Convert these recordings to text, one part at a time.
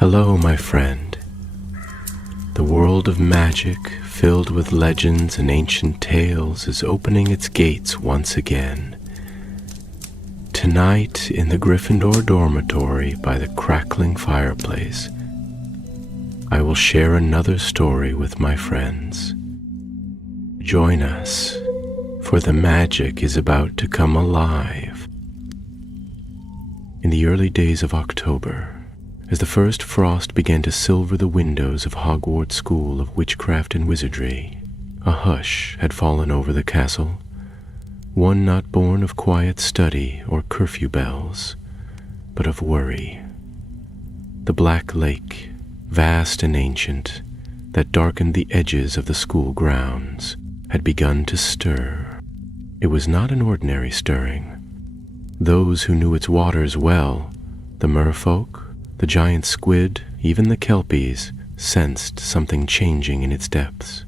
Hello, my friend. The world of magic, filled with legends and ancient tales, is opening its gates once again. Tonight, in the Gryffindor dormitory by the crackling fireplace, I will share another story with my friends. Join us, for the magic is about to come alive. In the early days of October, as the first frost began to silver the windows of Hogwarts School of Witchcraft and Wizardry, a hush had fallen over the castle, one not born of quiet study or curfew bells, but of worry. The Black Lake, vast and ancient, that darkened the edges of the school grounds, had begun to stir. It was not an ordinary stirring. Those who knew its waters well, the merfolk, the giant squid, even the kelpies, sensed something changing in its depths.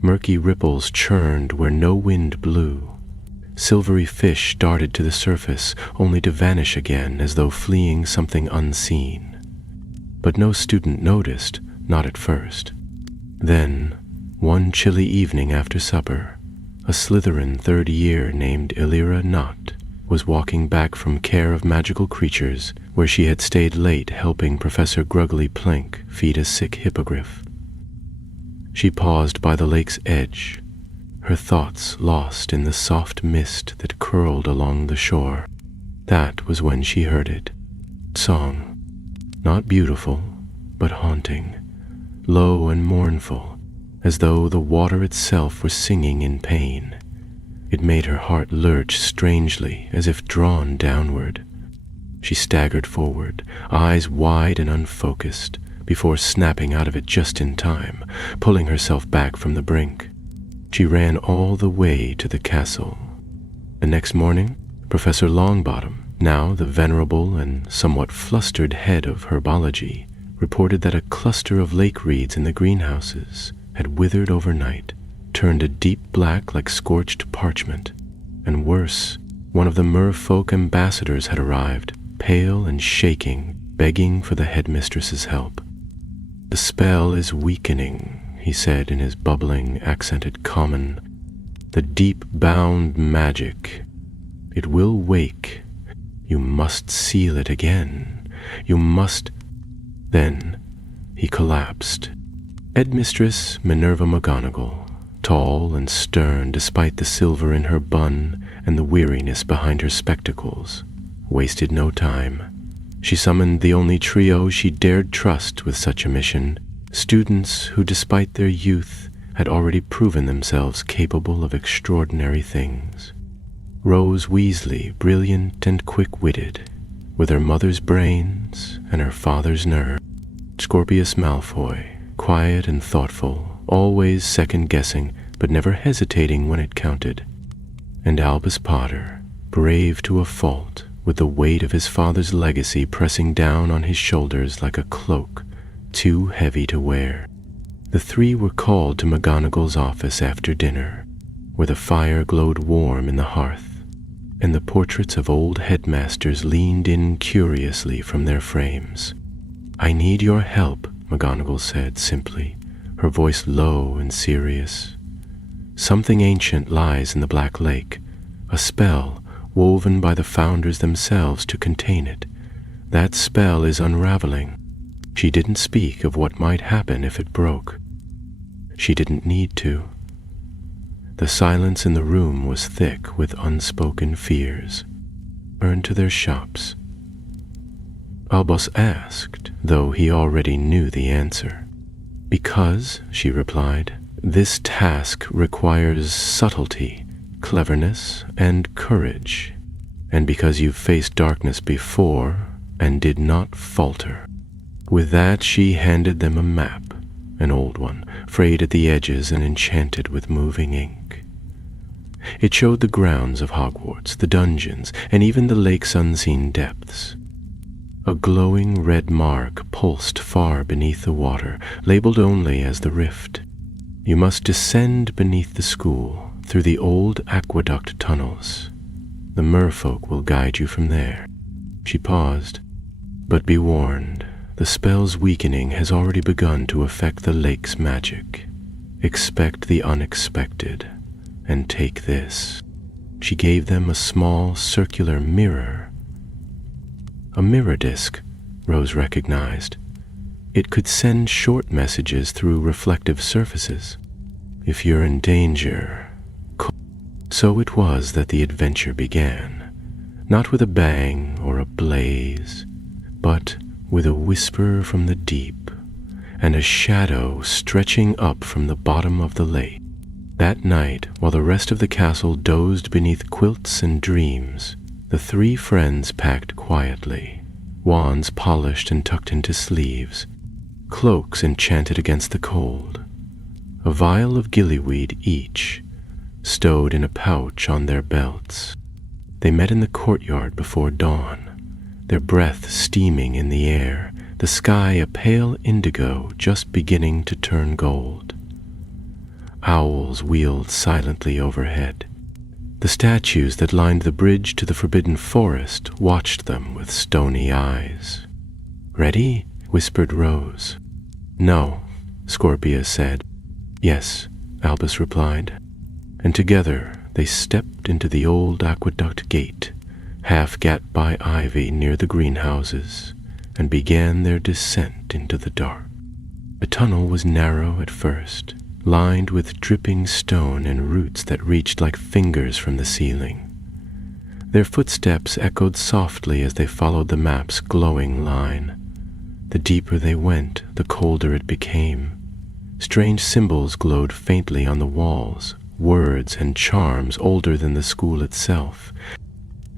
Murky ripples churned where no wind blew. Silvery fish darted to the surface, only to vanish again as though fleeing something unseen. But no student noticed, not at first. Then, one chilly evening after supper, a Slytherin third year named Elira Knott was walking back from care of magical creatures where she had stayed late helping Professor Gruggly Plink feed a sick hippogriff. She paused by the lake's edge, her thoughts lost in the soft mist that curled along the shore. That was when she heard it. Song, not beautiful, but haunting, low and mournful, as though the water itself were singing in pain. It made her heart lurch strangely, as if drawn downward. She staggered forward, eyes wide and unfocused, before snapping out of it just in time, pulling herself back from the brink. She ran all the way to the castle. The next morning, Professor Longbottom, now the venerable and somewhat flustered head of herbology, reported that a cluster of lake reeds in the greenhouses had withered overnight, turned a deep black like scorched parchment, and worse, one of the merfolk ambassadors had arrived, pale and shaking, begging for the headmistress's help. "The spell is weakening," he said in his bubbling, accented common. "The deep-bound magic. It will wake. You must seal it again. You must—" Then he collapsed. Headmistress Minerva McGonagall, tall and stern despite the silver in her bun and the weariness behind her spectacles, wasted no time. She summoned the only trio she dared trust with such a mission, students who, despite their youth, had already proven themselves capable of extraordinary things. Rose Weasley, brilliant and quick-witted, with her mother's brains and her father's nerve. Scorpius Malfoy, quiet and thoughtful, always second-guessing, but never hesitating when it counted. And Albus Potter, brave to a fault, with the weight of his father's legacy pressing down on his shoulders like a cloak, too heavy to wear. The three were called to McGonagall's office after dinner, where the fire glowed warm in the hearth, and the portraits of old headmasters leaned in curiously from their frames. "I need your help," McGonagall said simply, her voice low and serious. "Something ancient lies in the Black Lake, a spell woven by the founders themselves to contain it. That spell is unraveling." She didn't speak of what might happen if it broke. She didn't need to. The silence in the room was thick with unspoken fears. "Turn to their shops." Albus asked, though he already knew the answer. "Because," she replied, "this task requires subtlety, cleverness, and courage, and because you've faced darkness before and did not falter." With that, she handed them a map, an old one, frayed at the edges and enchanted with moving ink. It showed the grounds of Hogwarts, the dungeons, and even the lake's unseen depths. A glowing red mark pulsed far beneath the water, labeled only as the Rift. You must descend beneath the school, through the old aqueduct tunnels. The merfolk will guide you from there. She paused. But be warned, The spell's weakening has already begun to affect the lake's magic. Expect the unexpected, and take this." She gave them a small circular mirror. A mirror disc, Rose recognized. It could send short messages through reflective surfaces. "If you're in danger..." So it was that the adventure began, not with a bang or a blaze, but with a whisper from the deep and a shadow stretching up from the bottom of the lake. That night, while the rest of the castle dozed beneath quilts and dreams, the three friends packed quietly, wands polished and tucked into sleeves, cloaks enchanted against the cold, a vial of gillyweed each, stowed in a pouch on their belts. They met in the courtyard before dawn, their breath steaming in the air, the sky a pale indigo just beginning to turn gold. Owls wheeled silently overhead. The statues that lined the bridge to the forbidden forest watched them with stony eyes. "Ready?" whispered Rose. "No," Scorpia said. "Yes," Albus replied. And together they stepped into the old aqueduct gate, half gat by ivy near the greenhouses, and began their descent into the dark. The tunnel was narrow at first, lined with dripping stone and roots that reached like fingers from the ceiling. Their footsteps echoed softly as they followed the map's glowing line. The deeper they went, the colder it became. Strange symbols glowed faintly on the walls, words and charms older than the school itself.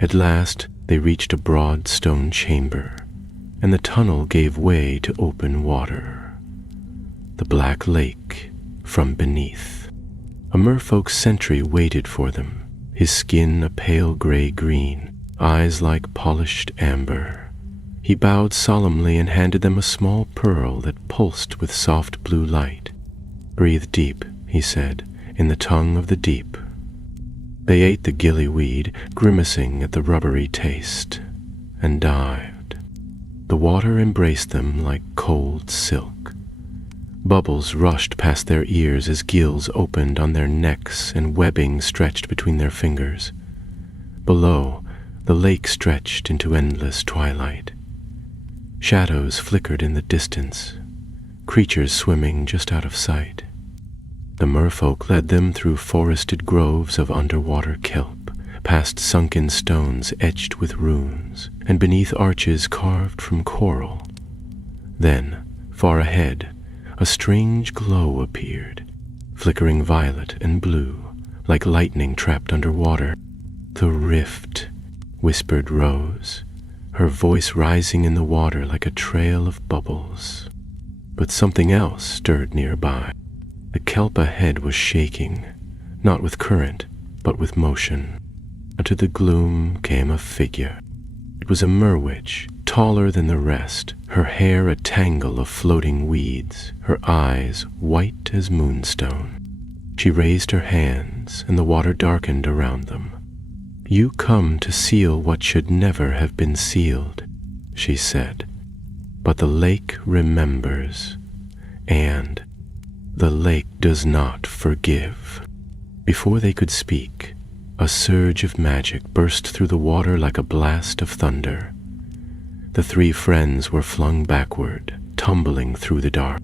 At last, they reached a broad stone chamber, and the tunnel gave way to open water. The black lake from beneath. A merfolk sentry waited for them, his skin a pale gray-green, eyes like polished amber. He bowed solemnly and handed them a small pearl that pulsed with soft blue light. "Breathe deep," he said, "in the tongue of the deep." They ate the gillyweed, grimacing at the rubbery taste, and dived. The water embraced them like cold silk. Bubbles rushed past their ears as gills opened on their necks and webbing stretched between their fingers. Below, the lake stretched into endless twilight. Shadows flickered in the distance, creatures swimming just out of sight. The merfolk led them through forested groves of underwater kelp, past sunken stones etched with runes, and beneath arches carved from coral. Then, far ahead, a strange glow appeared, flickering violet and blue, like lightning trapped underwater. "The rift," whispered Rose, her voice rising in the water like a trail of bubbles. But something else stirred nearby. The kelp ahead was shaking, not with current, but with motion. Out of the gloom came a figure. It was a merwitch, taller than the rest, her hair a tangle of floating weeds, her eyes white as moonstone. She raised her hands, and the water darkened around them. "You come to seal what should never have been sealed," she said. "But the lake remembers, and the lake does not forgive." Before they could speak, a surge of magic burst through the water like a blast of thunder. The three friends were flung backward, tumbling through the dark,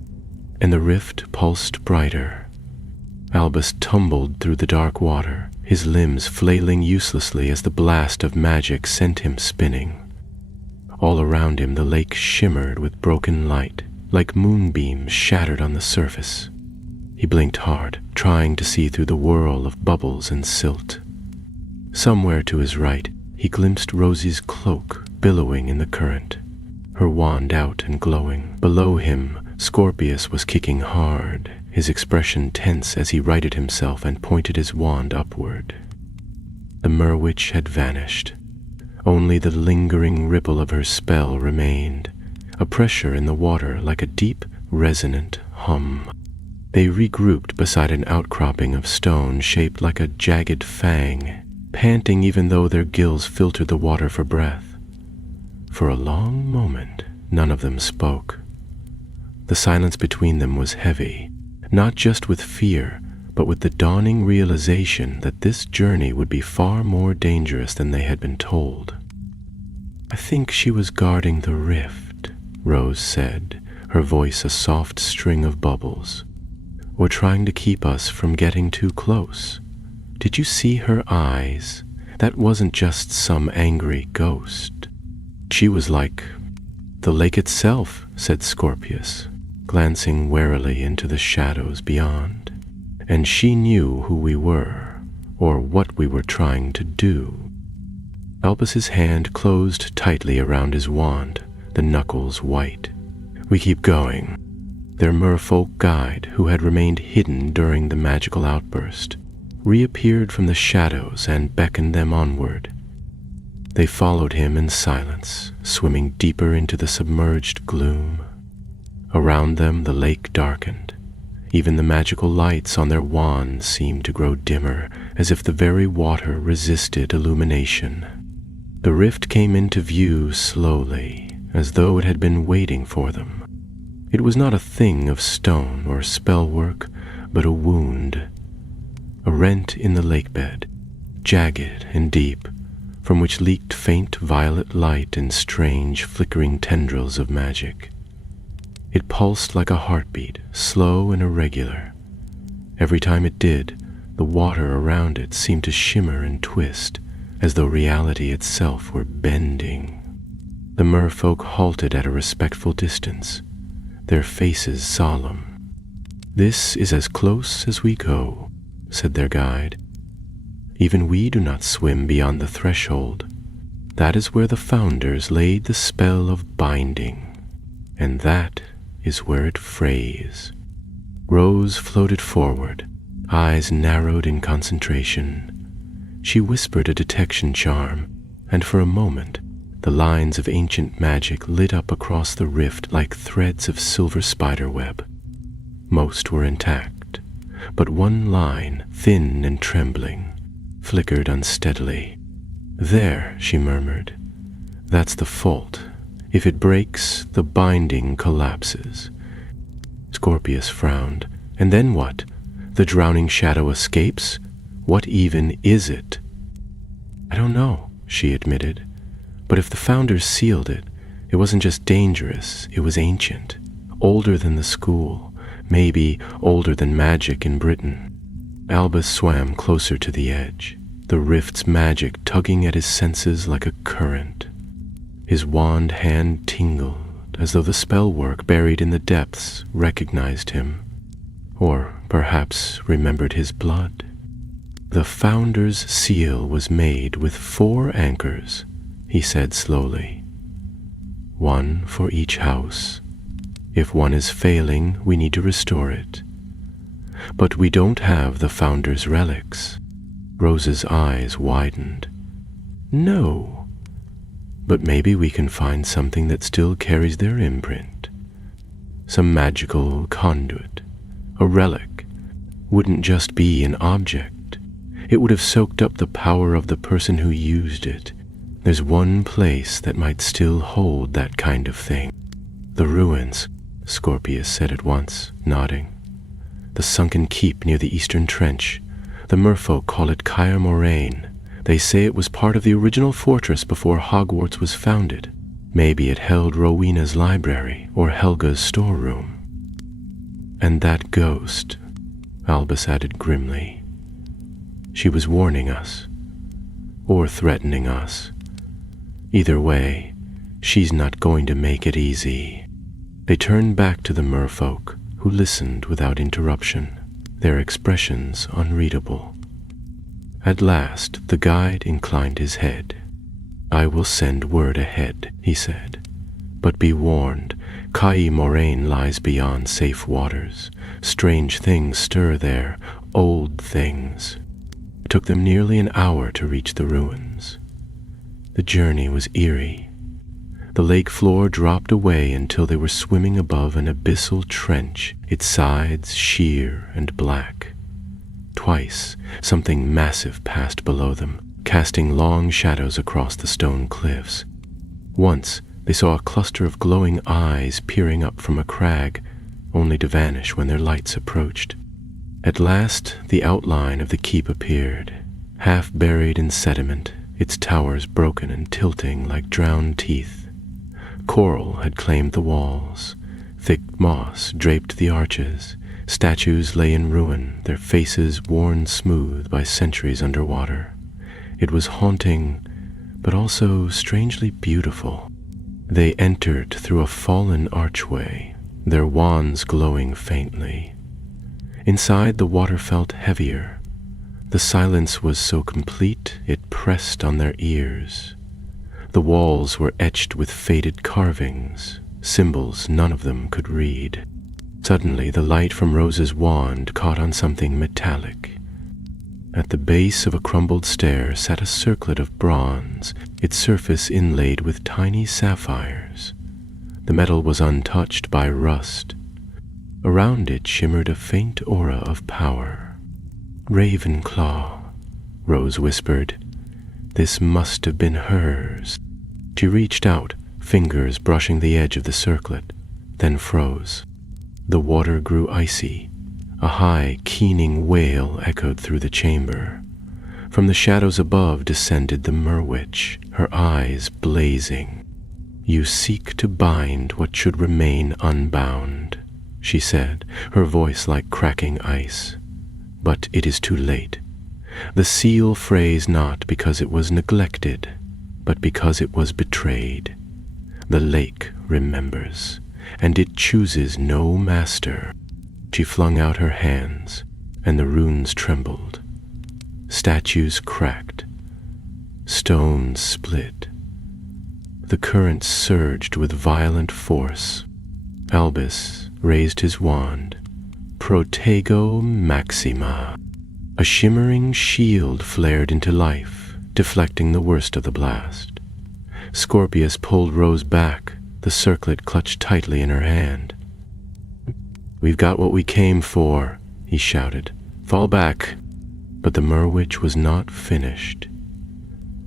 and the rift pulsed brighter. Albus tumbled through the dark water, his limbs flailing uselessly as the blast of magic sent him spinning. All around him the lake shimmered with broken light, like moonbeams shattered on the surface. He blinked hard, trying to see through the whirl of bubbles and silt. Somewhere to his right, he glimpsed Rosie's cloak billowing in the current, her wand out and glowing. Below him, Scorpius was kicking hard, his expression tense as he righted himself and pointed his wand upward. The merwitch had vanished. Only the lingering ripple of her spell remained, a pressure in the water like a deep, resonant hum. They regrouped beside an outcropping of stone shaped like a jagged fang, panting even though their gills filtered the water for breath. For a long moment, None of them spoke. The silence between them was heavy, not just with fear, but with the dawning realization that this journey would be far more dangerous than they had been told. "I think she was guarding the rift," Rose said, her voice a soft string of bubbles. "Or trying to keep us from getting too close. Did you see her eyes? That wasn't just some angry ghost. She was like the lake itself," said Scorpius, glancing warily into the shadows beyond. "And she knew who we were, or what we were trying to do." Albus's hand closed tightly around his wand, the knuckles white. "We keep going." Their merfolk guide, who had remained hidden during the magical outburst, reappeared from the shadows and beckoned them onward. They followed him in silence, swimming deeper into the submerged gloom. Around them the lake darkened. Even the magical lights on their wands seemed to grow dimmer, as if the very water resisted illumination. The rift came into view slowly, as though it had been waiting for them. It was not a thing of stone or spellwork, but a wound. A rent in the lakebed, jagged and deep, from which leaked faint violet light and strange flickering tendrils of magic. It pulsed like a heartbeat, slow and irregular. Every time it did, the water around it seemed to shimmer and twist, as though reality itself were bending. The merfolk halted at a respectful distance, their faces solemn. "This is as close as we go," said their guide. "Even we do not swim beyond the threshold. That is where the founders laid the spell of binding, and that is where it frays." Rose floated forward, eyes narrowed in concentration. She whispered a detection charm, and for a moment the lines of ancient magic lit up across the rift like threads of silver spiderweb. Most were intact, but one line, thin and trembling, flickered unsteadily. "There," she murmured. "That's the fault. If it breaks, the binding collapses." Scorpius frowned. "And then what? The drowning shadow escapes? What even is it?" "I don't know," she admitted. "But if the founders sealed it, it wasn't just dangerous, it was ancient, older than the school, maybe older than magic in Britain." Albus swam closer to the edge, the rift's magic tugging at his senses like a current. His wand hand tingled, as though the spellwork buried in the depths recognized him, or perhaps remembered his blood. "The founder's seal was made with 4 anchors," he said slowly. "One for each house. If one is failing, we need to restore it. But we don't have the founder's relics." Rose's eyes widened. "No. But maybe we can find something that still carries their imprint. Some magical conduit, a relic. Wouldn't just be an object. It would have soaked up the power of the person who used it. There's one place that might still hold that kind of thing." "The ruins," Scorpius said at once, nodding. "The sunken keep near the eastern trench. The merfolk call it Caer Moraine. They say it was part of the original fortress before Hogwarts was founded. Maybe it held Rowena's library or Helga's storeroom." "And that ghost," Albus added grimly. "She was warning us, or threatening us. Either way, she's not going to make it easy." They turned back to the merfolk, who listened without interruption, their expressions unreadable. At last, the guide inclined his head. "I will send word ahead," he said. "But be warned, Caer Moraine lies beyond safe waters. Strange things stir there, old things." It took them nearly an hour to reach the ruins. The journey was eerie. The lake floor dropped away until they were swimming above an abyssal trench, its sides sheer and black. Twice, something massive passed below them, casting long shadows across the stone cliffs. Once, They saw a cluster of glowing eyes peering up from a crag, only to vanish when their lights approached. At last, the outline of the keep appeared, half buried in sediment, its towers broken and tilting like drowned teeth. Coral had claimed the walls. Thick moss draped the arches. Statues lay in ruin, their faces worn smooth by centuries underwater. It was haunting, but also strangely beautiful. They entered through a fallen archway, their wands glowing faintly. Inside, the water felt heavier. The silence was so complete it pressed on their ears. The walls were etched with faded carvings, symbols none of them could read. Suddenly, the light from Rose's wand caught on something metallic. At the base of a crumbled stair sat a circlet of bronze, its surface inlaid with tiny sapphires. The metal was untouched by rust. Around it shimmered a faint aura of power. "Ravenclaw," Rose whispered. "This must have been hers." She reached out, fingers brushing the edge of the circlet, then froze. The water grew icy. A high, keening wail echoed through the chamber. From the shadows above descended the Merwitch, her eyes blazing. "You seek to bind what should remain unbound," she said, her voice like cracking ice. "But it is too late. The seal frays not because it was neglected, but because it was betrayed. The lake remembers, and it chooses no master." She flung out her hands, and the runes trembled. Statues cracked. Stones split. The current surged with violent force. Albus raised his wand. "Protego Maxima." A shimmering shield flared into life, deflecting the worst of the blast. Scorpius pulled Rose back, the circlet clutched tightly in her hand. "We've got what we came for," he shouted. "Fall back." But the Merwitch was not finished.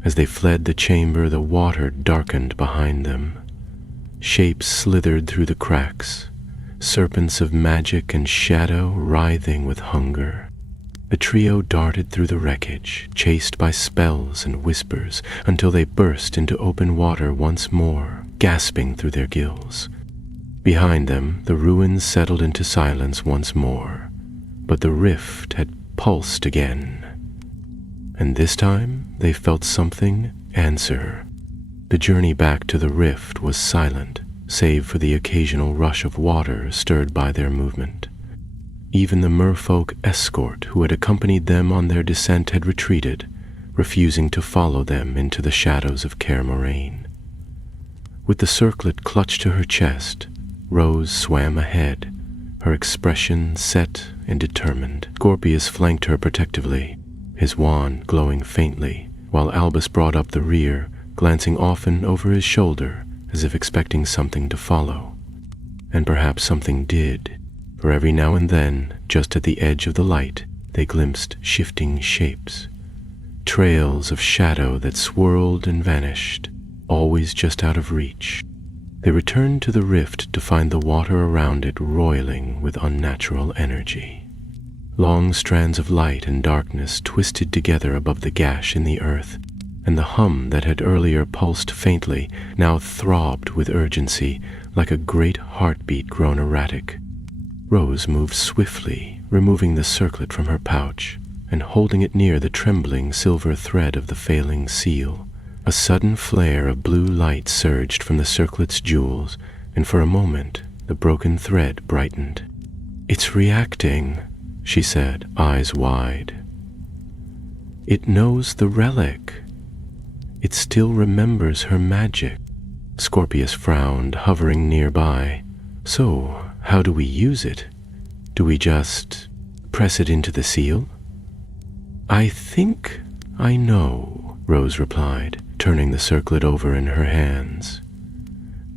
As they fled the chamber, the water darkened behind them. Shapes slithered through the cracks, serpents of magic and shadow writhing with hunger. The trio darted through the wreckage, chased by spells and whispers, until they burst into open water once more, gasping through their gills. Behind them, the ruins settled into silence once more, but the rift had pulsed again. And this time, they felt something answer. The journey back to the rift was silent, save for the occasional rush of water stirred by their movement. Even the merfolk escort who had accompanied them on their descent had retreated, refusing to follow them into the shadows of Kaer Morhen. With the circlet clutched to her chest, Rose swam ahead, her expression set and determined. Scorpius flanked her protectively, his wand glowing faintly, while Albus brought up the rear, glancing often over his shoulder as if expecting something to follow. And perhaps something did, for every now and then, just at the edge of the light, they glimpsed shifting shapes, trails of shadow that swirled and vanished, always just out of reach. They returned to the rift to find the water around it roiling with unnatural energy. Long strands of light and darkness twisted together above the gash in the earth, and the hum that had earlier pulsed faintly now throbbed with urgency, like a great heartbeat grown erratic. Rose moved swiftly, removing the circlet from her pouch and holding it near the trembling silver thread of the failing seal. A sudden flare of blue light surged from the circlet's jewels, and for a moment the broken thread brightened. "It's reacting," she said, eyes wide. "It knows the relic. It still remembers her magic." Scorpius frowned, hovering nearby. "So, how do we use it? Do we just press it into the seal?" "I think I know," Rose replied, turning the circlet over in her hands.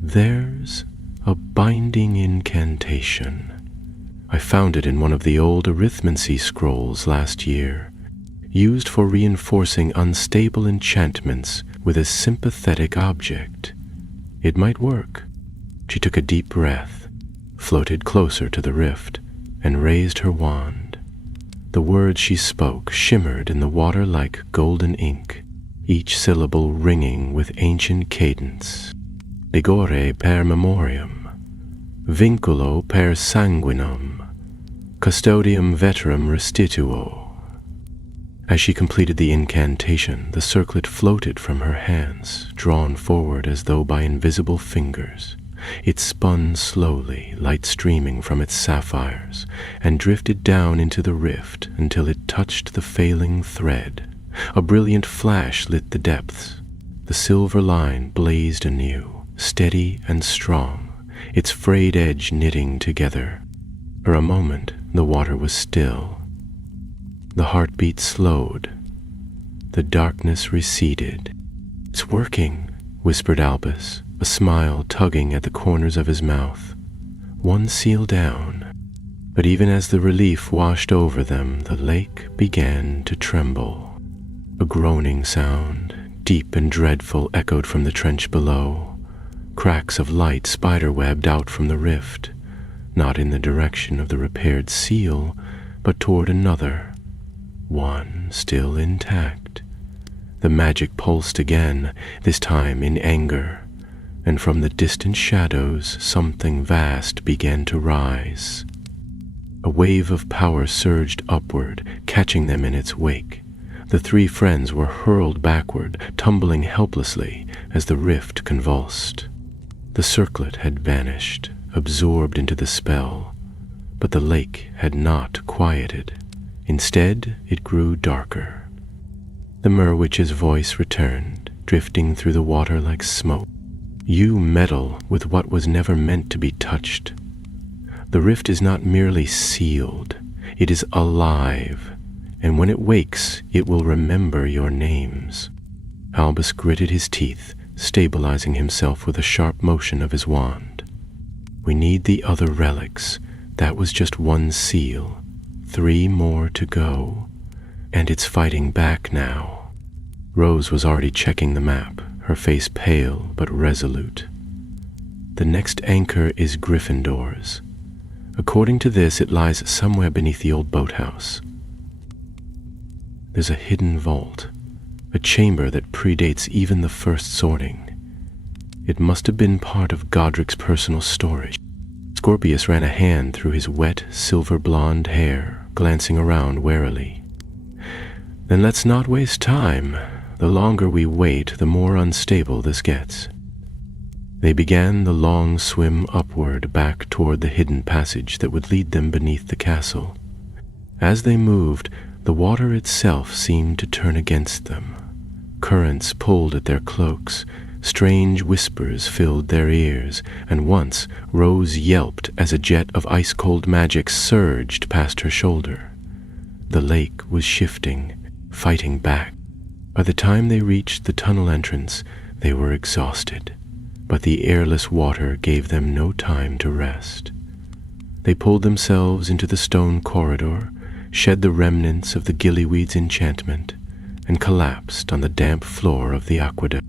"There's a binding incantation. I found it in one of the old arithmancy scrolls last year, used for reinforcing unstable enchantments with a sympathetic object. It might work. She took a deep breath, floated closer to the rift, and raised her wand. The words she spoke shimmered in the water like golden ink, each syllable ringing with ancient cadence. Vigore per memoriam, vinculo per sanguinum, custodium veterum restituo. As she completed the incantation, the circlet floated from her hands, drawn forward as though by invisible fingers. It spun slowly, light streaming from its sapphires, and drifted down into the rift until it touched the failing thread. A brilliant flash lit the depths. The silver line blazed anew, steady and strong, its frayed edge knitting together. For a moment, the water was still. The heartbeat slowed. The darkness receded. "It's working," whispered Albus, a smile tugging at the corners of his mouth. One seal down. But even as the relief washed over them, the lake began to tremble. A groaning sound, deep and dreadful, echoed from the trench below. Cracks of light spider-webbed out from the rift, not in the direction of the repaired seal, but toward another, one still intact. The magic pulsed again, this time in anger, and from the distant shadows something vast began to rise. A wave of power surged upward, catching them in its wake. The three friends were hurled backward, tumbling helplessly as the rift convulsed. The circlet had vanished, absorbed into the spell, but the lake had not quieted. Instead, it grew darker. The Merwitch's voice returned, drifting through the water like smoke. "You meddle with what was never meant to be touched. The rift is not merely sealed, it is alive, and when it wakes, it will remember your names." Albus gritted his teeth, stabilizing himself with a sharp motion of his wand. "We need the other relics. That was just one seal. 3 more to go, and it's fighting back now." Rose was already checking the map, her face pale but resolute. "The next anchor is Gryffindor's. According to this, it lies somewhere beneath the old boathouse. There's a hidden vault, a chamber that predates even the first sorting. It must have been part of Godric's personal storage." Scorpius ran a hand through his wet, silver-blonde hair, glancing around warily. "Then let's not waste time. The longer we wait, the more unstable this gets." They began the long swim upward back toward the hidden passage that would lead them beneath the castle. As they moved, the water itself seemed to turn against them. Currents pulled at their cloaks, strange whispers filled their ears, and once Rose yelped as a jet of ice-cold magic surged past her shoulder. The lake was shifting, fighting back. By the time they reached the tunnel entrance, they were exhausted, but the airless water gave them no time to rest. They pulled themselves into the stone corridor, shed the remnants of the gillyweed's enchantment, and collapsed on the damp floor of the aqueduct.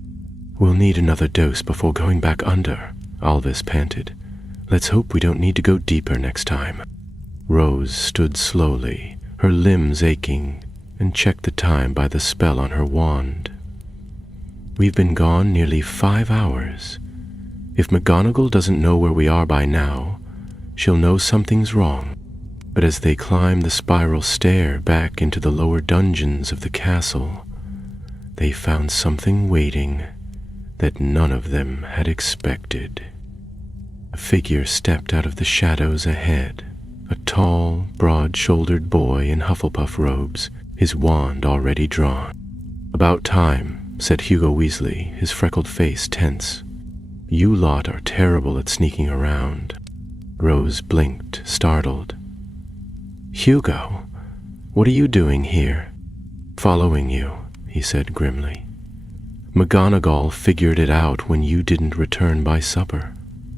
"We'll need another dose before going back under," Alvis panted. "Let's hope we don't need to go deeper next time." Rose stood slowly, her limbs aching, and checked the time by the spell on her wand. "We've been gone nearly 5 hours. If McGonagall doesn't know where we are by now, she'll know something's wrong." But as they climbed the spiral stair back into the lower dungeons of the castle, they found something waiting that none of them had expected. A figure stepped out of the shadows ahead, a tall, broad-shouldered boy in Hufflepuff robes, his wand already drawn. "About time," said Hugo Weasley, his freckled face tense. "You lot are terrible at sneaking around." Rose blinked, startled. "Hugo, what are you doing here?" "Following you," he said grimly. "McGonagall figured it out when you didn't return by supper.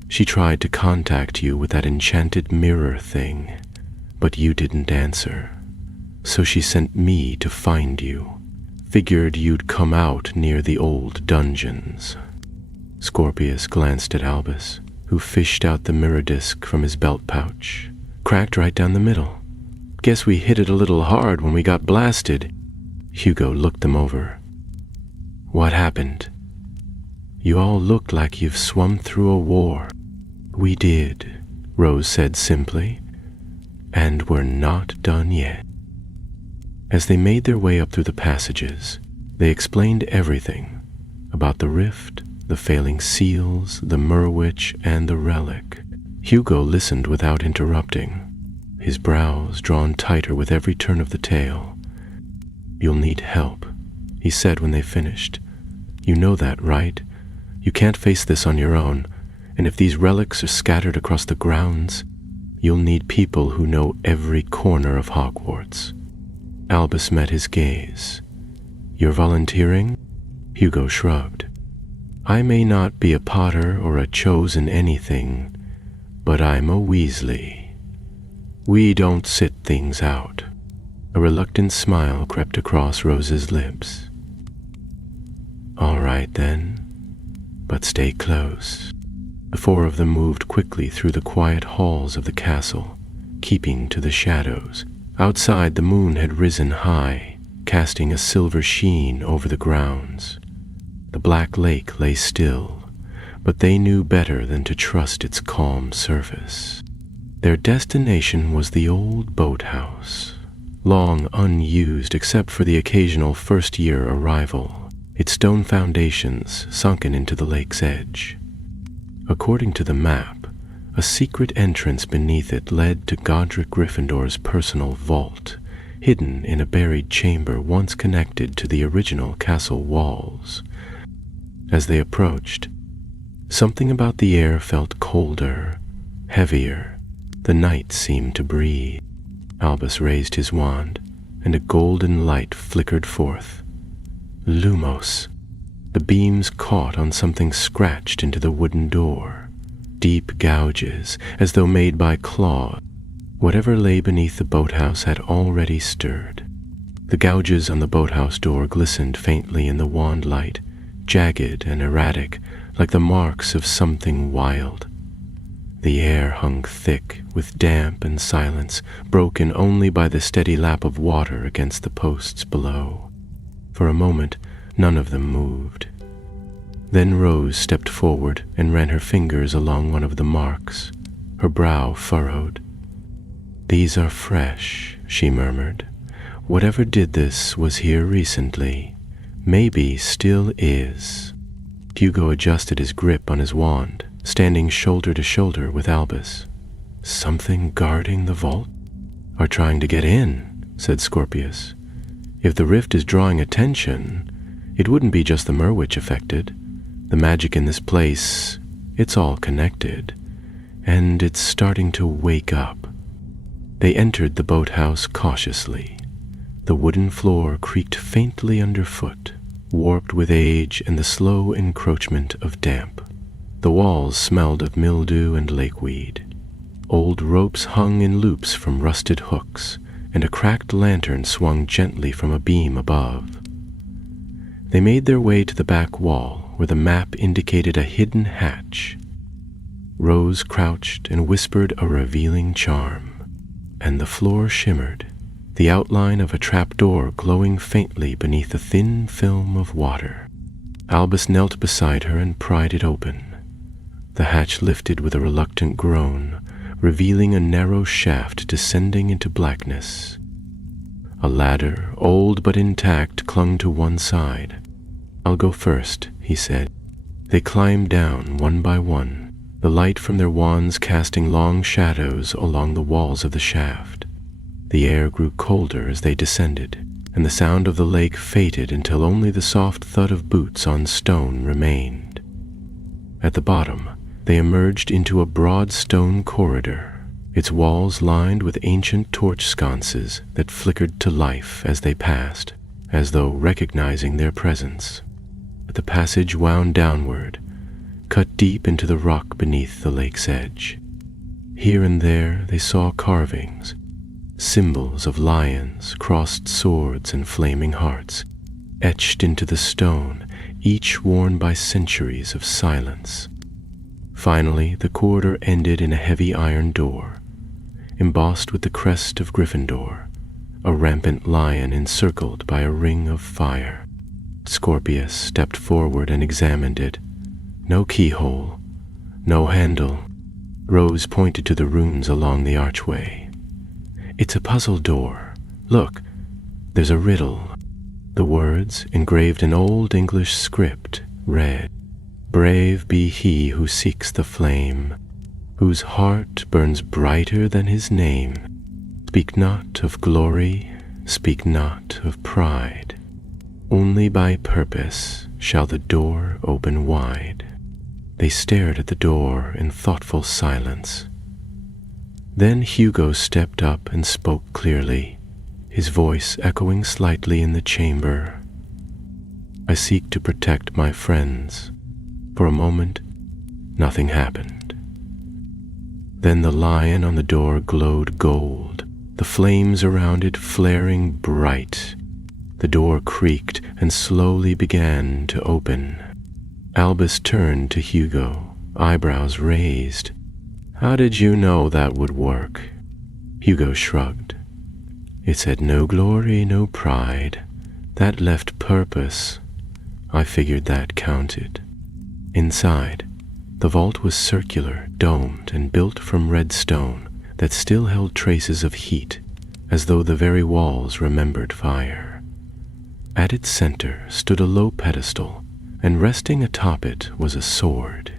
She tried to contact you with that enchanted mirror thing, but you didn't answer. So she sent me to find you. Figured you'd come out near the old dungeons." Scorpius glanced at Albus, who fished out the mirror disc from his belt pouch. Cracked right down the middle. Guess we hit it a little hard when we got blasted. Hugo looked them over. What happened? You all look like you've swum through a war. We did, Rose said simply, and we're not done yet. As they made their way up through the passages, they explained everything about the rift, the failing seals, the Merwitch, and the relic. Hugo listened without interrupting, his brows drawn tighter with every turn of the tale. You'll need help, he said when they finished. You know that, right? You can't face this on your own, and if these relics are scattered across the grounds, you'll need people who know every corner of Hogwarts. Albus met his gaze. You're volunteering? Hugo shrugged. I may not be a Potter or a chosen anything, but I'm a Weasley. We don't sit things out. A reluctant smile crept across Rose's lips. All right then, but stay close. The four of them moved quickly through the quiet halls of the castle, keeping to the shadows. Outside, the moon had risen high, casting a silver sheen over the grounds. The black lake lay still, but they knew better than to trust its calm surface. Their destination was the old boathouse, long unused except for the occasional first-year arrival, its stone foundations sunken into the lake's edge. According to the map, a secret entrance beneath it led to Godric Gryffindor's personal vault, hidden in a buried chamber once connected to the original castle walls. As they approached, something about the air felt colder, heavier. The night seemed to breathe. Albus raised his wand, and a golden light flickered forth. Lumos. The beams caught on something scratched into the wooden door. Deep gouges, as though made by claws. Whatever lay beneath the boathouse had already stirred. The gouges on the boathouse door glistened faintly in the wand light, jagged and erratic, like the marks of something wild. The air hung thick with damp and silence, broken only by the steady lap of water against the posts below. For a moment, none of them moved. Then Rose stepped forward and ran her fingers along one of the marks, her brow furrowed. "These are fresh," she murmured. "Whatever did this was here recently. Maybe still is." Hugo adjusted his grip on his wand, standing shoulder to shoulder with Albus. "Something guarding the vault?" "Are trying to get in," said Scorpius. "If the rift is drawing attention, it wouldn't be just the Merwitch affected. The magic in this place, it's all connected, and it's starting to wake up." They entered the boathouse cautiously. The wooden floor creaked faintly underfoot, warped with age and the slow encroachment of damp. The walls smelled of mildew and lakeweed. Old ropes hung in loops from rusted hooks, and a cracked lantern swung gently from a beam above. They made their way to the back wall, where the map indicated a hidden hatch. Rose crouched and whispered a revealing charm, and the floor shimmered, the outline of a trapdoor glowing faintly beneath a thin film of water. Albus knelt beside her and pried it open. The hatch lifted with a reluctant groan, revealing a narrow shaft descending into blackness. A ladder, old but intact, clung to one side. "I'll go first," he said. They climbed down one by one, the light from their wands casting long shadows along the walls of the shaft. The air grew colder as they descended, and the sound of the lake faded until only the soft thud of boots on stone remained. At the bottom, they emerged into a broad stone corridor, its walls lined with ancient torch sconces that flickered to life as they passed, as though recognizing their presence. But the passage wound downward, cut deep into the rock beneath the lake's edge. Here and there they saw carvings, symbols of lions, crossed swords, and flaming hearts, etched into the stone, each worn by centuries of silence. Finally, the corridor ended in a heavy iron door, embossed with the crest of Gryffindor, a rampant lion encircled by a ring of fire. Scorpius stepped forward and examined it. No keyhole, no handle. Rose pointed to the runes along the archway. It's a puzzle door. Look, there's a riddle. The words, engraved in Old English script, read, "Brave be he who seeks the flame, whose heart burns brighter than his name. Speak not of glory, speak not of pride. Only by purpose shall the door open wide." They stared at the door in thoughtful silence. Then Hugo stepped up and spoke clearly, his voice echoing slightly in the chamber. "I seek to protect my friends." For a moment, nothing happened. Then the lion on the door glowed gold, the flames around it flaring bright. The door creaked and slowly began to open. Albus turned to Hugo, eyebrows raised. "How did you know that would work?" Hugo shrugged. "It said no glory, no pride. That left purpose. I figured that counted." Inside, the vault was circular, domed, and built from red stone that still held traces of heat, as though the very walls remembered fire. At its center stood a low pedestal, and resting atop it was a sword.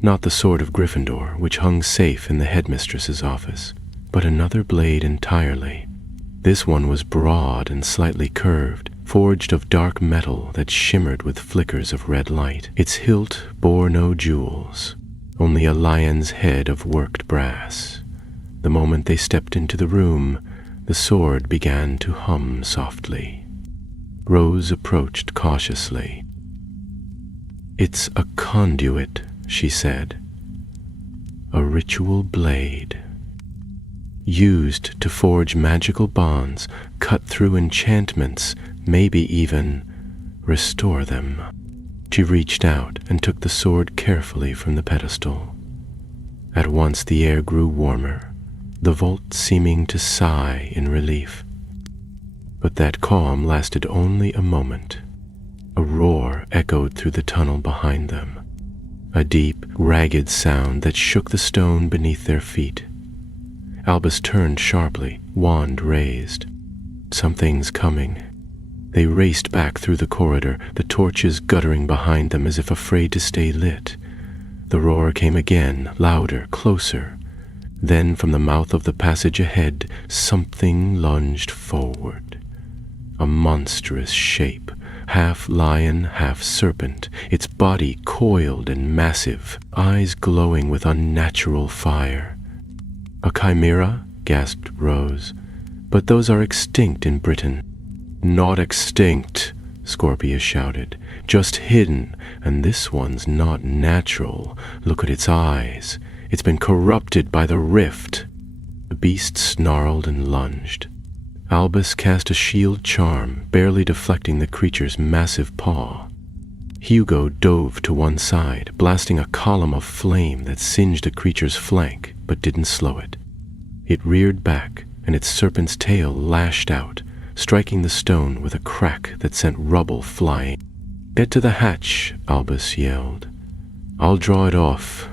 Not the sword of Gryffindor, which hung safe in the headmistress's office, but another blade entirely. This one was broad and slightly curved, forged of dark metal that shimmered with flickers of red light. Its hilt bore no jewels, only a lion's head of worked brass. The moment they stepped into the room, the sword began to hum softly. Rose approached cautiously. "It's a conduit," she said. "A ritual blade. Used to forge magical bonds, cut through enchantments, maybe even restore them." She reached out and took the sword carefully from the pedestal. At once the air grew warmer, the vault seeming to sigh in relief. But that calm lasted only a moment. A roar echoed through the tunnel behind them, a deep, ragged sound that shook the stone beneath their feet. Albus turned sharply, wand raised. "Something's coming." They raced back through the corridor, the torches guttering behind them as if afraid to stay lit. The roar came again, louder, closer. Then from the mouth of the passage ahead, something lunged forward. A monstrous shape, half lion, half serpent, its body coiled and massive, eyes glowing with unnatural fire. "A chimera?" gasped Rose. "But those are extinct in Britain." "Not extinct," Scorpius shouted. "Just hidden, and this one's not natural. Look at its eyes. It's been corrupted by the rift." The beast snarled and lunged. Albus cast a shield charm, barely deflecting the creature's massive paw. Hugo dove to one side, blasting a column of flame that singed the creature's flank, but didn't slow it. It reared back, and its serpent's tail lashed out, striking the stone with a crack that sent rubble flying. "Get to the hatch," Albus yelled. "I'll draw it off."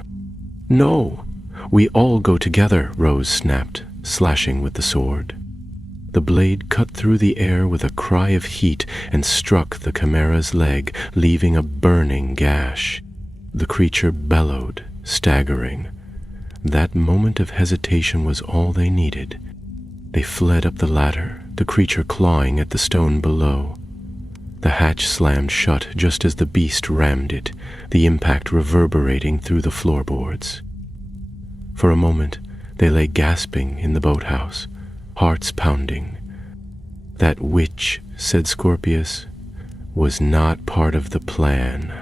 "No! We all go together," Rose snapped, slashing with the sword. The blade cut through the air with a cry of heat and struck the chimera's leg, leaving a burning gash. The creature bellowed, staggering. That moment of hesitation was all they needed. They fled up the ladder, the creature clawing at the stone below. The hatch slammed shut just as the beast rammed it, the impact reverberating through the floorboards. For a moment, they lay gasping in the boathouse, hearts pounding. "That witch," said Scorpius, "was not part of the plan."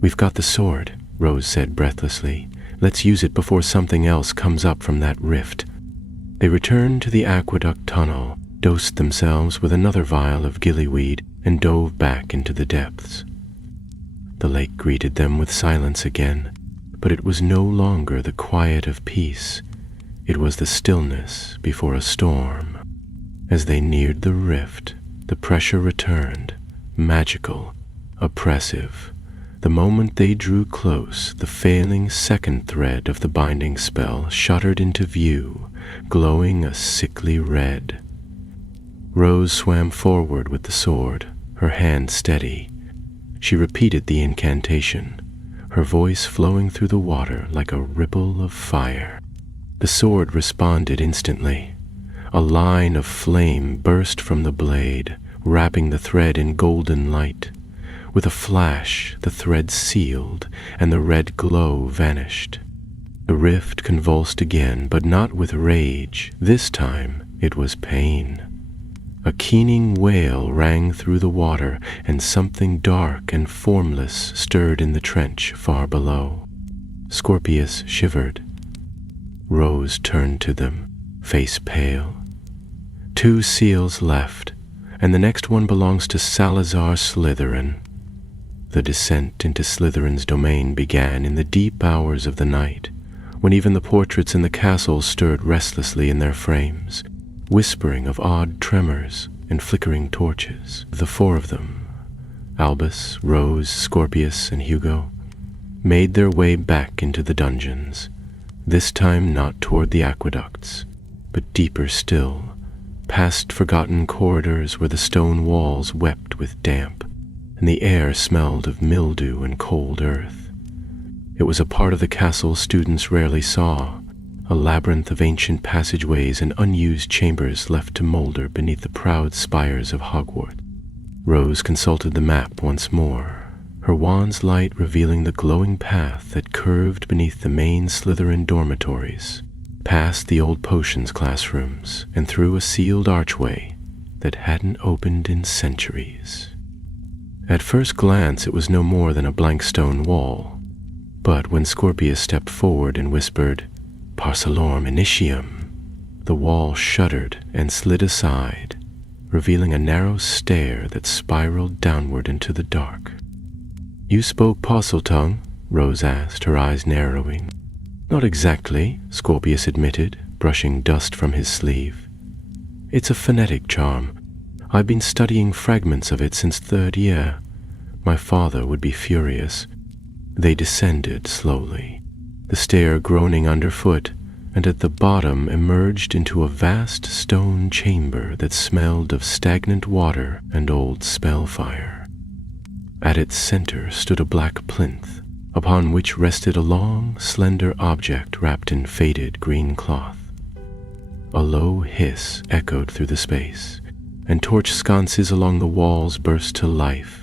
"We've got the sword," Rose said breathlessly. "Let's use it before something else comes up from that rift." They returned to the aqueduct tunnel, dosed themselves with another vial of gillyweed, and dove back into the depths. The lake greeted them with silence again, but it was no longer the quiet of peace. It was the stillness before a storm. As they neared the rift, the pressure returned, magical, oppressive. The moment they drew close, the failing second thread of the binding spell shuddered into view, glowing a sickly red. Rose swam forward with the sword, her hand steady. She repeated the incantation, her voice flowing through the water like a ripple of fire. The sword responded instantly. A line of flame burst from the blade, wrapping the thread in golden light. With a flash, the thread sealed, and the red glow vanished. The rift convulsed again, but not with rage. This time it was pain. A keening wail rang through the water, and something dark and formless stirred in the trench far below. Scorpius shivered. Rose turned to them, face pale. 2 seals left, and the next one belongs to Salazar Slytherin. The descent into Slytherin's domain began in the deep hours of the night, when even the portraits in the castle stirred restlessly in their frames, whispering of odd tremors and flickering torches. The 4 of them, Albus, Rose, Scorpius, and Hugo, made their way back into the dungeons, this time not toward the aqueducts, but deeper still, past forgotten corridors where the stone walls wept with damp, and the air smelled of mildew and cold earth. It was a part of the castle students rarely saw, a labyrinth of ancient passageways and unused chambers left to molder beneath the proud spires of Hogwarts. Rose consulted the map once more, her wand's light revealing the glowing path that curved beneath the main Slytherin dormitories, past the old potions classrooms, and through a sealed archway that hadn't opened in centuries. At first glance it was no more than a blank stone wall, but when Scorpius stepped forward and whispered, "Parsalorm Initium," the wall shuddered and slid aside, revealing a narrow stair that spiraled downward into the dark. "You spoke Parseltongue?" Rose asked, her eyes narrowing. "Not exactly," Scorpius admitted, brushing dust from his sleeve. "It's a phonetic charm. I've been studying fragments of it since 3rd year. My father would be furious." They descended slowly, the stair groaning underfoot, and at the bottom emerged into a vast stone chamber that smelled of stagnant water and old spellfire. At its center stood a black plinth, upon which rested a long, slender object wrapped in faded green cloth. A low hiss echoed through the space, and torch sconces along the walls burst to life,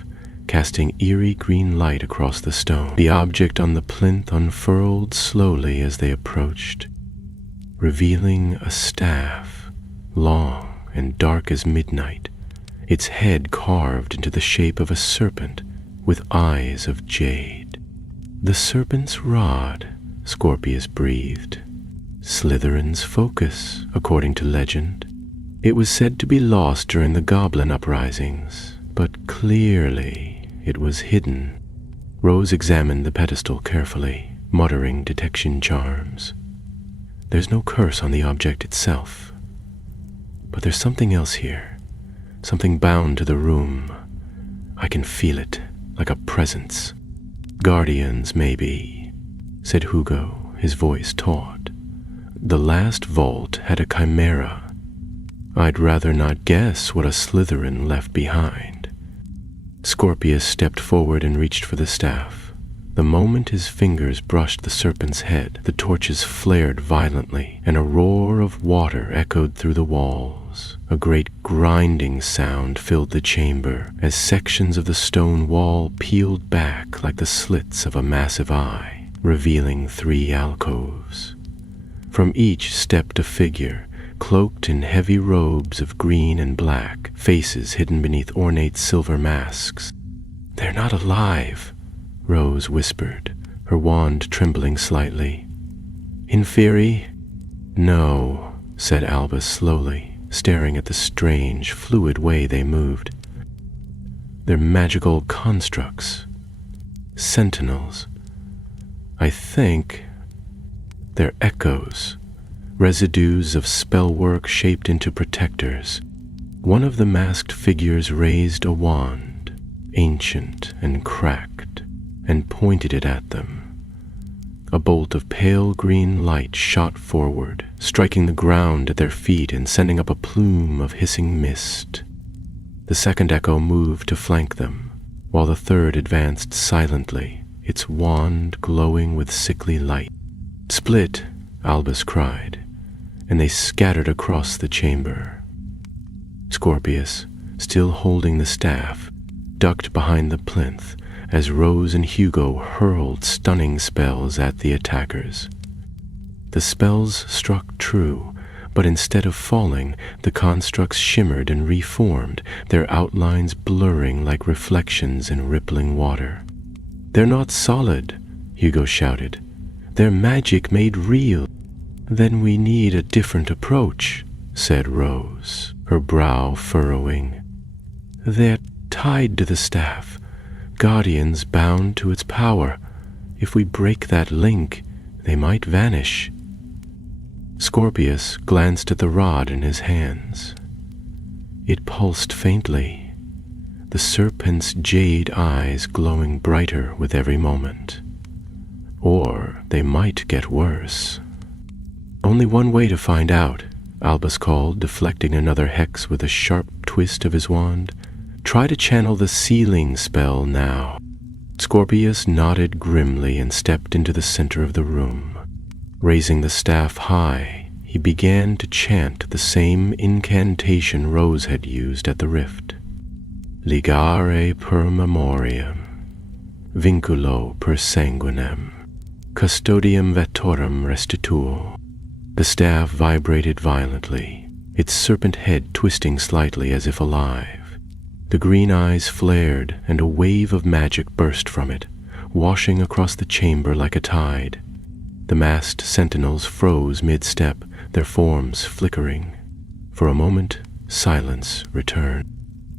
casting eerie green light across the stone. The object on the plinth unfurled slowly as they approached, revealing a staff, long and dark as midnight, its head carved into the shape of a serpent with eyes of jade. "The serpent's rod," Scorpius breathed. "Slytherin's focus, according to legend. It was said to be lost during the goblin uprisings, but clearly it was hidden." Rose examined the pedestal carefully, muttering detection charms. "There's no curse on the object itself. But there's something else here, something bound to the room. I can feel it, like a presence. Guardians, maybe," said Hugo, his voice taut. "The last vault had a chimera. I'd rather not guess what a Slytherin left behind." Scorpius stepped forward and reached for the staff. The moment his fingers brushed the serpent's head, the torches flared violently, and a roar of water echoed through the walls. A great grinding sound filled the chamber as sections of the stone wall peeled back like the slits of a massive eye, revealing 3 alcoves. From each stepped a figure, cloaked in heavy robes of green and black, faces hidden beneath ornate silver masks. "They're not alive," Rose whispered, her wand trembling slightly. "Inferi?" "No," said Albus slowly, staring at the strange, fluid way they moved. "They're magical constructs. sentinels. I think they're echoes, residues of spellwork shaped into protectors. One of the masked figures raised a wand, ancient and cracked, and pointed it at them. A bolt of pale green light shot forward, striking the ground at their feet and sending up a plume of hissing mist. The second echo moved to flank them, while the third advanced silently, its wand glowing with sickly light. "Split!" Albus cried, and they scattered across the chamber. Scorpius, still holding the staff, ducked behind the plinth as Rose and Hugo hurled stunning spells at the attackers. The spells struck true, but instead of falling, the constructs shimmered and reformed, their outlines blurring like reflections in rippling water. "They're not solid," Hugo shouted. "They're magic made real." "Then we need a different approach," said Rose, her brow furrowing. "They're tied to the staff, guardians bound to its power. If we break that link, they might vanish." Scorpius glanced at the rod in his hands. It pulsed faintly, the serpent's jade eyes glowing brighter with every moment. Or they might get worse. "Only one way to find out," Albus called, deflecting another hex with a sharp twist of his wand. "Try to channel the sealing spell now." Scorpius nodded grimly and stepped into the center of the room. Raising the staff high, he began to chant the same incantation Rose had used at the rift. "Ligare per memoriam, vinculo per sanguinem, custodiam vettorum restituo." The staff vibrated violently, its serpent head twisting slightly as if alive. The green eyes flared, and a wave of magic burst from it, washing across the chamber like a tide. The masked sentinels froze mid-step, their forms flickering. For a moment, silence returned.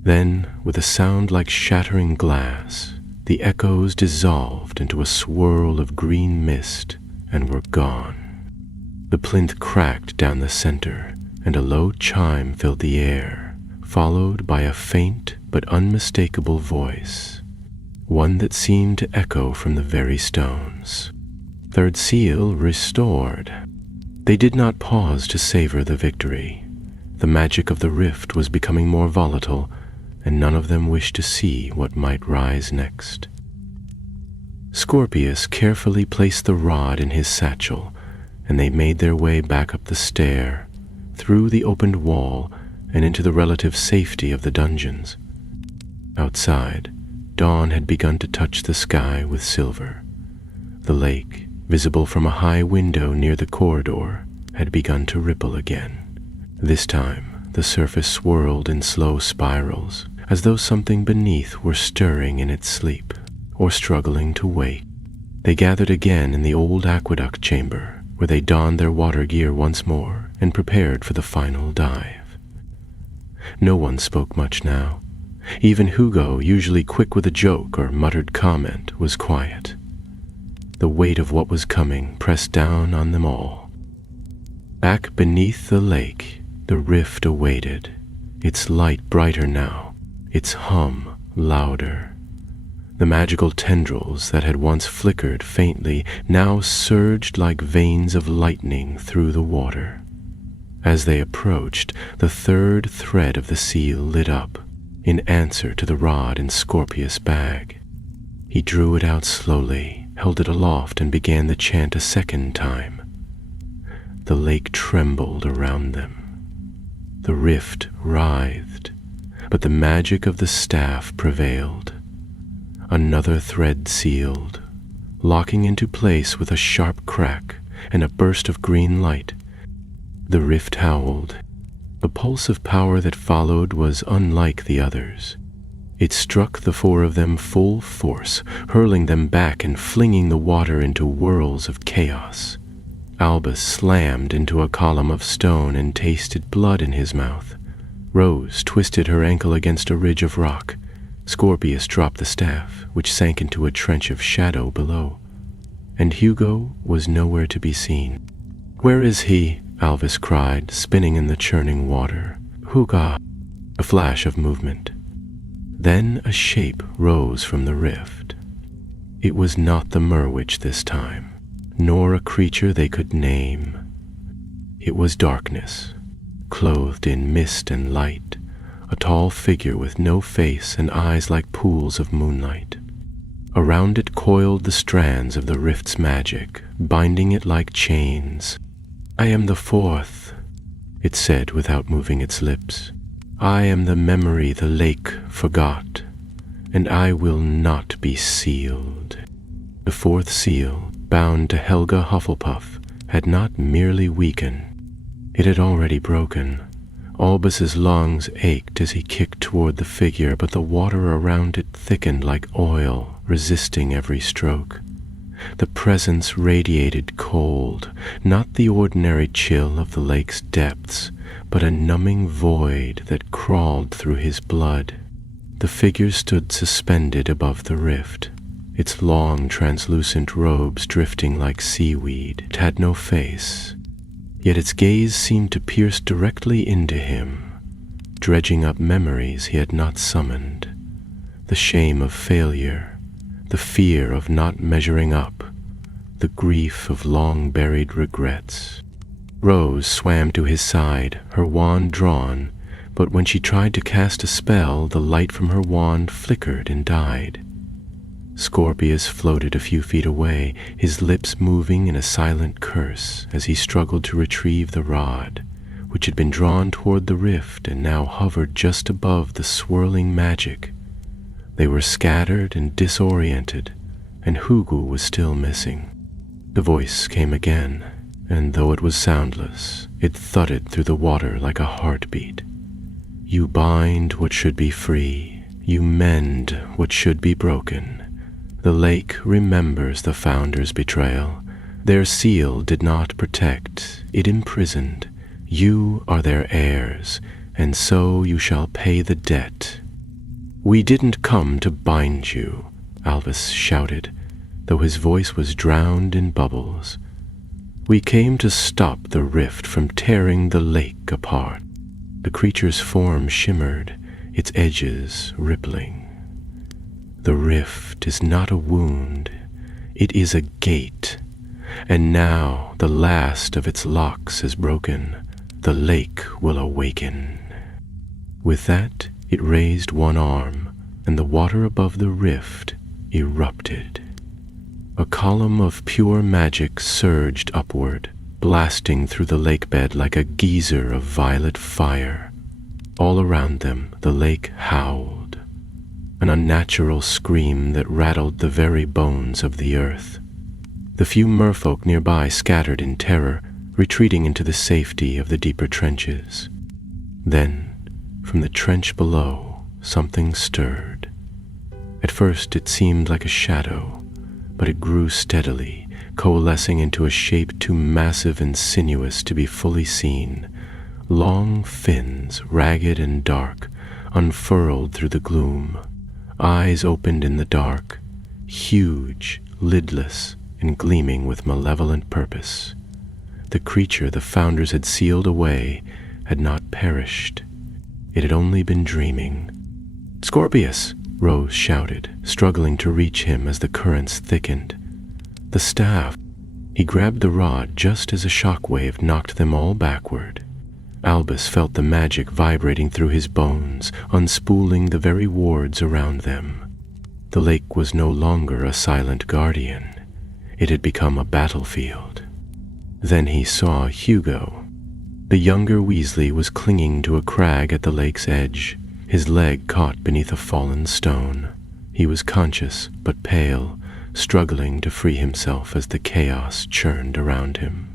Then, with a sound like shattering glass, the echoes dissolved into a swirl of green mist and were gone. The plinth cracked down the center, and a low chime filled the air, followed by a faint but unmistakable voice, one that seemed to echo from the very stones. "Third seal restored." They did not pause to savor the victory. The magic of the rift was becoming more volatile, and none of them wished to see what might rise next. Scorpius carefully placed the rod in his satchel, and they made their way back up the stair, through the opened wall, and into the relative safety of the dungeons. Outside, dawn had begun to touch the sky with silver. The lake, visible from a high window near the corridor, had begun to ripple again. This time, the surface swirled in slow spirals, as though something beneath were stirring in its sleep, or struggling to wake. They gathered again in the old aqueduct chamber, where they donned their water gear once more and prepared for the final dive. No one spoke much now. Even Hugo, usually quick with a joke or muttered comment, was quiet. The weight of what was coming pressed down on them all. Back beneath the lake, the rift awaited, its light brighter now, its hum louder. The magical tendrils that had once flickered faintly now surged like veins of lightning through the water. As they approached, the third thread of the seal lit up, in answer to the rod in Scorpius' bag. He drew it out slowly, held it aloft, and began the chant a second time. The lake trembled around them. The rift writhed, but the magic of the staff prevailed. Another thread sealed, locking into place with a sharp crack and a burst of green light. The rift howled. The pulse of power that followed was unlike the others. It struck the four of them full force, hurling them back and flinging the water into whirls of chaos. Albus slammed into a column of stone and tasted blood in his mouth. Rose twisted her ankle against a ridge of rock. Scorpius dropped the staff, which sank into a trench of shadow below, and Hugo was nowhere to be seen. "Where is he?" Alvis cried, spinning in the churning water. "Huga!" A flash of movement. Then a shape rose from the rift. It was not the Merwitch this time, nor a creature they could name. It was darkness, clothed in mist and light, a tall figure with no face and eyes like pools of moonlight. Around it coiled the strands of the rift's magic, binding it like chains. "I am the fourth," it said without moving its lips. "I am the memory the lake forgot, and I will not be sealed." The fourth seal, bound to Helga Hufflepuff, had not merely weakened. It had already broken. Albus's lungs ached as he kicked toward the figure, but the water around it thickened like oil, resisting every stroke. The presence radiated cold, not the ordinary chill of the lake's depths, but a numbing void that crawled through his blood. The figure stood suspended above the rift, its long, translucent robes drifting like seaweed. It had no face, yet its gaze seemed to pierce directly into him, dredging up memories he had not summoned. The shame of failure, the fear of not measuring up, the grief of long-buried regrets. Rose swam to his side, her wand drawn, but when she tried to cast a spell, the light from her wand flickered and died. Scorpius floated a few feet away, his lips moving in a silent curse as he struggled to retrieve the rod, which had been drawn toward the rift and now hovered just above the swirling magic. They were scattered and disoriented, and Hugo was still missing. The voice came again, and though it was soundless, it thudded through the water like a heartbeat. "You bind what should be free, you mend what should be broken. The lake remembers the Founder's betrayal. Their seal did not protect, it imprisoned. You are their heirs, and so you shall pay the debt." "We didn't come to bind you," Alvis shouted, though his voice was drowned in bubbles. "We came to stop the rift from tearing the lake apart." The creature's form shimmered, its edges rippling. "The rift is not a wound, it is a gate, and now the last of its locks is broken. The lake will awaken." With that, it raised one arm, and the water above the rift erupted. A column of pure magic surged upward, blasting through the lake bed like a geyser of violet fire. All around them, the lake howled, an unnatural scream that rattled the very bones of the earth. The few merfolk nearby scattered in terror, retreating into the safety of the deeper trenches. Then, from the trench below, something stirred. At first it seemed like a shadow, but it grew steadily, coalescing into a shape too massive and sinuous to be fully seen. Long fins, ragged and dark, unfurled through the gloom. Eyes opened in the dark, huge, lidless, and gleaming with malevolent purpose. The creature the Founders had sealed away had not perished. It had only been dreaming. "Scorpius!" Rose shouted, struggling to reach him as the currents thickened. "The staff!" He grabbed the rod just as a shockwave knocked them all backward. Albus felt the magic vibrating through his bones, unspooling the very wards around them. The lake was no longer a silent guardian. It had become a battlefield. Then he saw Hugo. The younger Weasley was clinging to a crag at the lake's edge, his leg caught beneath a fallen stone. He was conscious but pale, struggling to free himself as the chaos churned around him.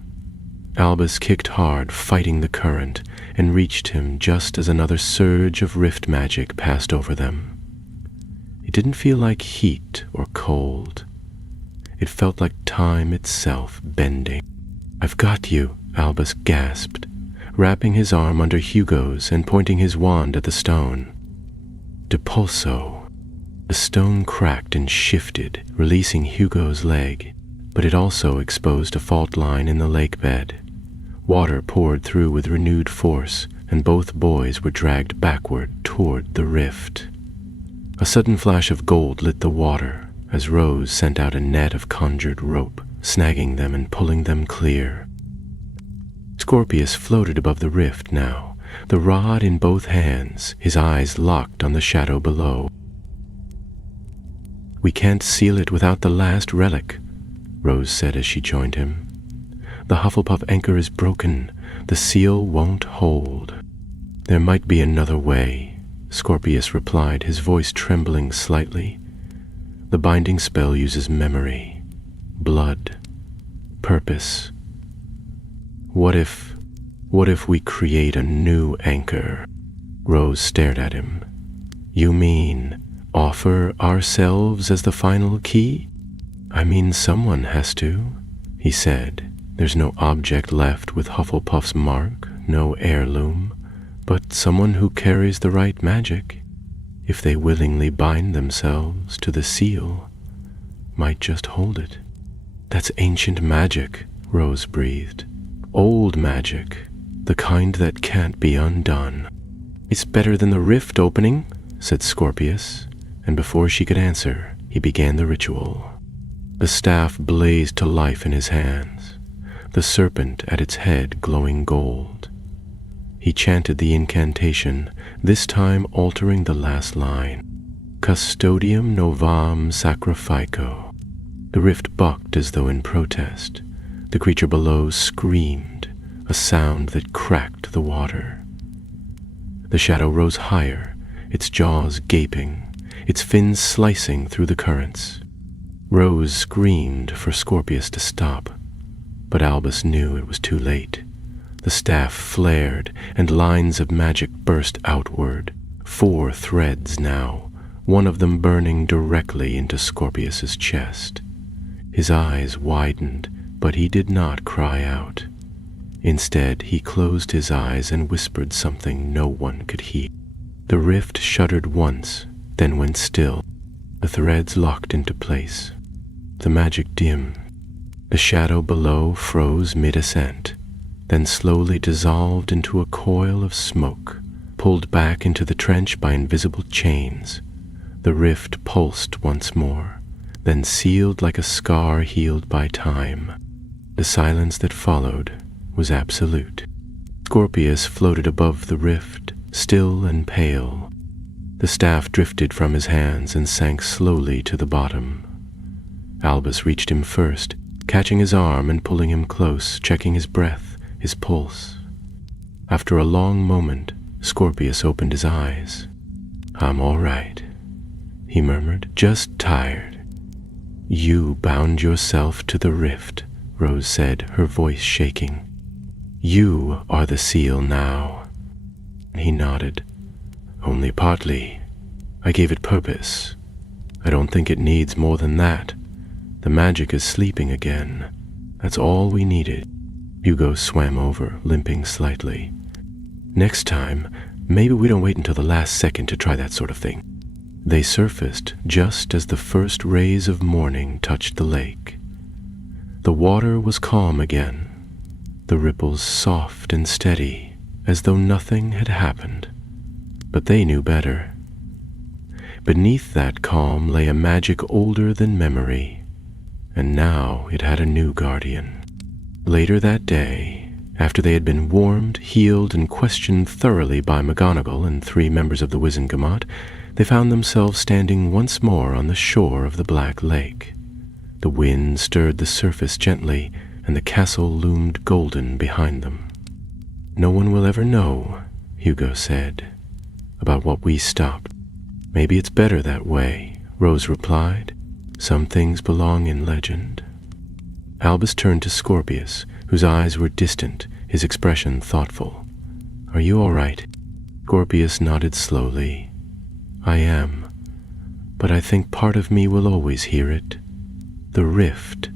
Albus kicked hard, fighting the current, and reached him just as another surge of rift magic passed over them. It didn't feel like heat or cold. It felt like time itself bending. "I've got you," Albus gasped, wrapping his arm under Hugo's and pointing his wand at the stone. "Depulso." The stone cracked and shifted, releasing Hugo's leg, but it also exposed a fault line in the lake bed. Water poured through with renewed force, and both boys were dragged backward toward the rift. A sudden flash of gold lit the water as Rose sent out a net of conjured rope, snagging them and pulling them clear. Scorpius floated above the rift now, the rod in both hands, his eyes locked on the shadow below. "We can't seal it without the last relic," Rose said as she joined him. "The Hufflepuff anchor is broken. The seal won't hold." "There might be another way," Scorpius replied, his voice trembling slightly. "The binding spell uses memory, blood, purpose. What if we create a new anchor?" Rose stared at him. "You mean offer ourselves as the final key?" "I mean someone has to," he said. "There's no object left with Hufflepuff's mark, no heirloom, but someone who carries the right magic, if they willingly bind themselves to the seal, might just hold it." "That's ancient magic," Rose breathed. "Old magic, the kind that can't be undone." "It's better than the rift opening," said Scorpius, and before she could answer, he began the ritual. The staff blazed to life in his hands, the serpent at its head glowing gold. He chanted the incantation, this time altering the last line, "Custodium novam sacrifico." The rift bucked as though in protest. The creature below screamed, a sound that cracked the water. The shadow rose higher, its jaws gaping, its fins slicing through the currents. Rose screamed for Scorpius to stop, but Albus knew it was too late. The staff flared, and lines of magic burst outward, 4 threads now, one of them burning directly into Scorpius's chest. His eyes widened, but he did not cry out. Instead, he closed his eyes and whispered something no one could hear. The rift shuddered once, then went still. The threads locked into place. The magic dimmed. The shadow below froze mid-ascent, then slowly dissolved into a coil of smoke, pulled back into the trench by invisible chains. The rift pulsed once more, then sealed like a scar healed by time. The silence that followed was absolute. Scorpius floated above the rift, still and pale. The staff drifted from his hands and sank slowly to the bottom. Albus reached him first, catching his arm and pulling him close, checking his breath, his pulse. After a long moment, Scorpius opened his eyes. "I'm all right," he murmured, "just tired." "You bound yourself to the rift," Rose said, her voice shaking. "You are the seal now." He nodded. "Only partly. I gave it purpose. I don't think it needs more than that. The magic is sleeping again. That's all we needed." Hugo swam over, limping slightly. "Next time, maybe we don't wait until the last second to try that sort of thing." They surfaced just as the first rays of morning touched the lake. The water was calm again, the ripples soft and steady, as though nothing had happened. But they knew better. Beneath that calm lay a magic older than memory, and now it had a new guardian. Later that day, after they had been warmed, healed, and questioned thoroughly by McGonagall and 3 members of the Wizengamot, they found themselves standing once more on the shore of the Black Lake. The wind stirred the surface gently, and the castle loomed golden behind them. "No one will ever know," Hugo said, "about what we stopped. Maybe it's better that way," Rose replied. "Some things belong in legend." Albus turned to Scorpius, whose eyes were distant, his expression thoughtful. "Are you all right?" Scorpius nodded slowly. "I am, but I think part of me will always hear it. The rift,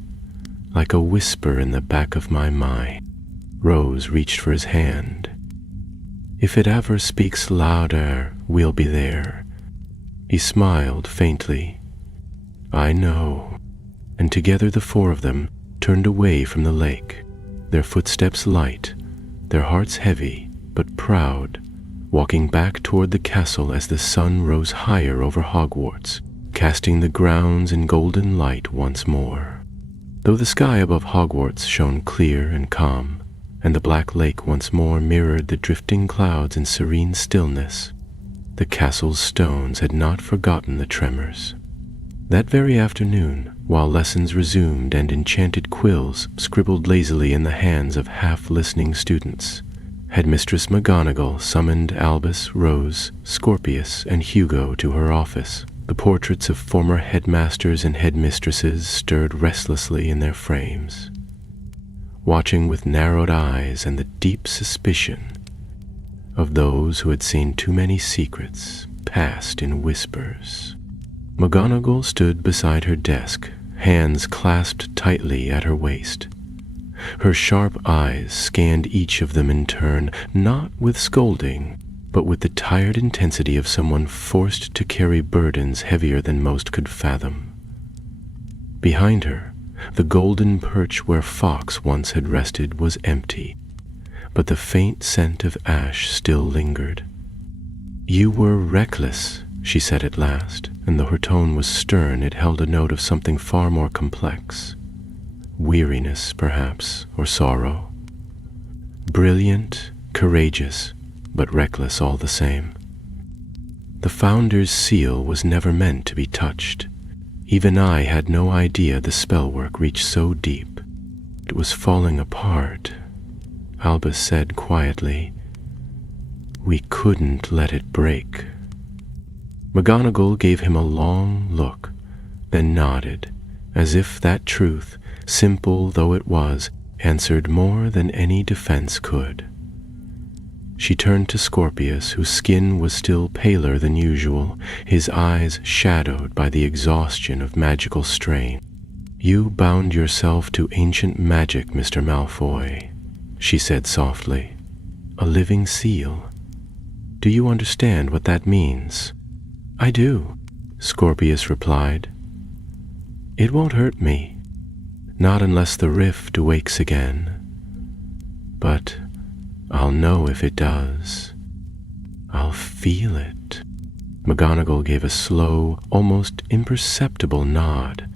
like a whisper in the back of my mind." Rose reached for his hand. "If it ever speaks louder, we'll be there. He smiled faintly. "I know." And together the four of them turned away from the lake, their footsteps light, their hearts heavy but proud, walking back toward the castle as the sun rose higher over Hogwarts, casting the grounds in golden light once more. Though the sky above Hogwarts shone clear and calm, and the black lake once more mirrored the drifting clouds in serene stillness, the castle's stones had not forgotten the tremors. That very afternoon, while lessons resumed and enchanted quills scribbled lazily in the hands of half-listening students, Headmistress McGonagall summoned Albus, Rose, Scorpius, and Hugo to her office. The portraits of former headmasters and headmistresses stirred restlessly in their frames, watching with narrowed eyes and the deep suspicion of those who had seen too many secrets passed in whispers. McGonagall stood beside her desk, hands clasped tightly at her waist. Her sharp eyes scanned each of them in turn, not with scolding, but with the tired intensity of someone forced to carry burdens heavier than most could fathom. Behind her, the golden perch where Fawkes once had rested was empty, but the faint scent of ash still lingered. "You were reckless," she said at last, and though her tone was stern, it held a note of something far more complex. Weariness, perhaps, or sorrow. Brilliant, courageous, but reckless all the same. The Founder's seal was never meant to be touched. Even I had no idea the spellwork reached so deep. It was falling apart, Albus said quietly. "We couldn't let it break." McGonagall gave him a long look, then nodded, as if that truth, simple though it was, answered more than any defense could. She turned to Scorpius, whose skin was still paler than usual, his eyes shadowed by the exhaustion of magical strain. "You bound yourself to ancient magic, Mr. Malfoy," she said softly. "A living seal. Do you understand what that means?" "I do," Scorpius replied. "It won't hurt me. Not unless the rift awakes again. But I'll know if it does. I'll feel it." McGonagall gave a slow, almost imperceptible nod.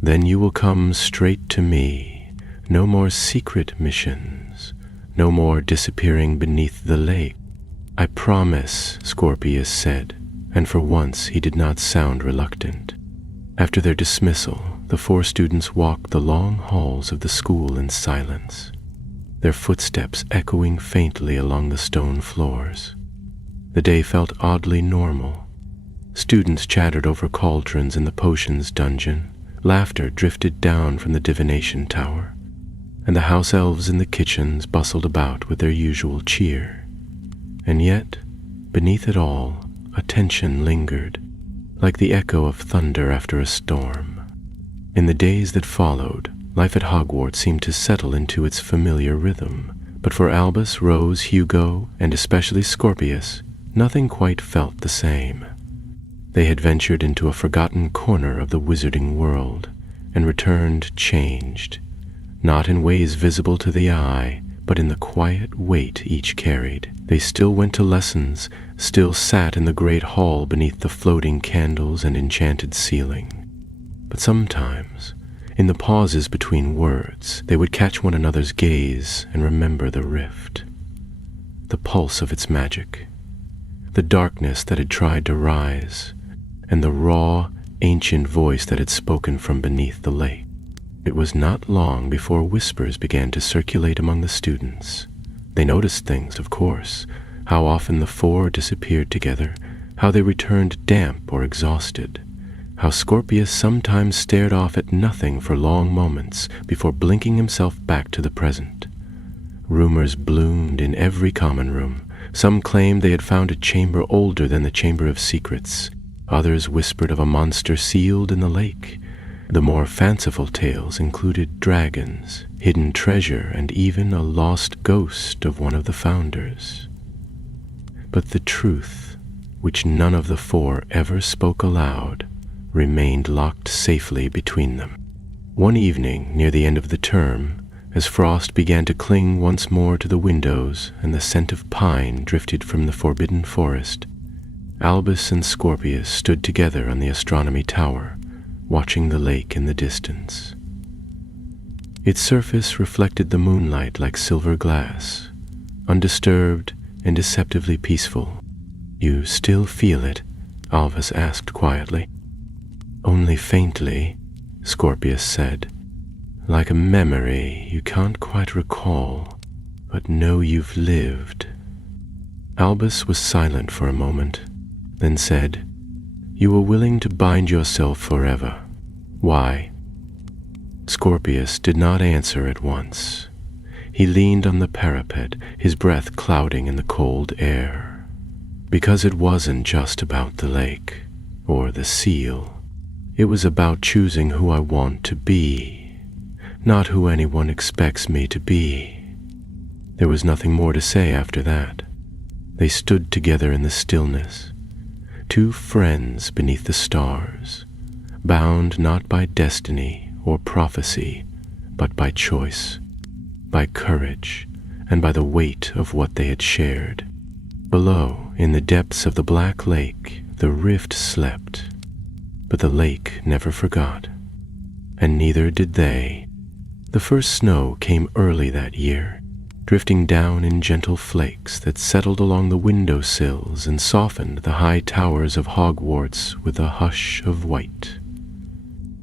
"Then you will come straight to me. No more secret missions. No more disappearing beneath the lake." "I promise," Scorpius said, and for once he did not sound reluctant. After their dismissal, the four students walked the long halls of the school in silence, their footsteps echoing faintly along the stone floors. The day felt oddly normal. Students chattered over cauldrons in the potions dungeon, laughter drifted down from the divination tower, and the house elves in the kitchens bustled about with their usual cheer. And yet, beneath it all, a tension lingered, like the echo of thunder after a storm. In the days that followed, life at Hogwarts seemed to settle into its familiar rhythm, but for Albus, Rose, Hugo, and especially Scorpius, nothing quite felt the same. They had ventured into a forgotten corner of the wizarding world, and returned changed, not in ways visible to the eye, but in the quiet weight each carried. They still went to lessons, still sat in the great hall beneath the floating candles and enchanted ceiling. But sometimes, in the pauses between words, they would catch one another's gaze and remember the rift, the pulse of its magic, the darkness that had tried to rise, and the raw, ancient voice that had spoken from beneath the lake. It was not long before whispers began to circulate among the students. They noticed things, of course, how often the four disappeared together, how they returned damp or exhausted, how Scorpius sometimes stared off at nothing for long moments before blinking himself back to the present. Rumors bloomed in every common room. Some claimed they had found a chamber older than the Chamber of Secrets. Others whispered of a monster sealed in the lake. The more fanciful tales included dragons, hidden treasure, and even a lost ghost of one of the founders. But the truth, which none of the four ever spoke aloud, remained locked safely between them. One evening, near the end of the term, as frost began to cling once more to the windows and the scent of pine drifted from the forbidden forest, Albus and Scorpius stood together on the astronomy tower, watching the lake in the distance. Its surface reflected the moonlight like silver glass, undisturbed and deceptively peaceful. "You still feel it?" Albus asked quietly. "Only faintly," Scorpius said. "Like a memory you can't quite recall, but know you've lived." Albus was silent for a moment, then said, "You were willing to bind yourself forever. Why?" Scorpius did not answer at once. He leaned on the parapet, his breath clouding in the cold air. "Because it wasn't just about the lake, or the seal. It was about choosing who I want to be, not who anyone expects me to be." There was nothing more to say after that. They stood together in the stillness, two friends beneath the stars, bound not by destiny or prophecy, but by choice, by courage, and by the weight of what they had shared. Below, in the depths of the black lake, the rift slept, but the lake never forgot, and neither did they. The first snow came early that year, drifting down in gentle flakes that settled along the window sills and softened the high towers of Hogwarts with a hush of white.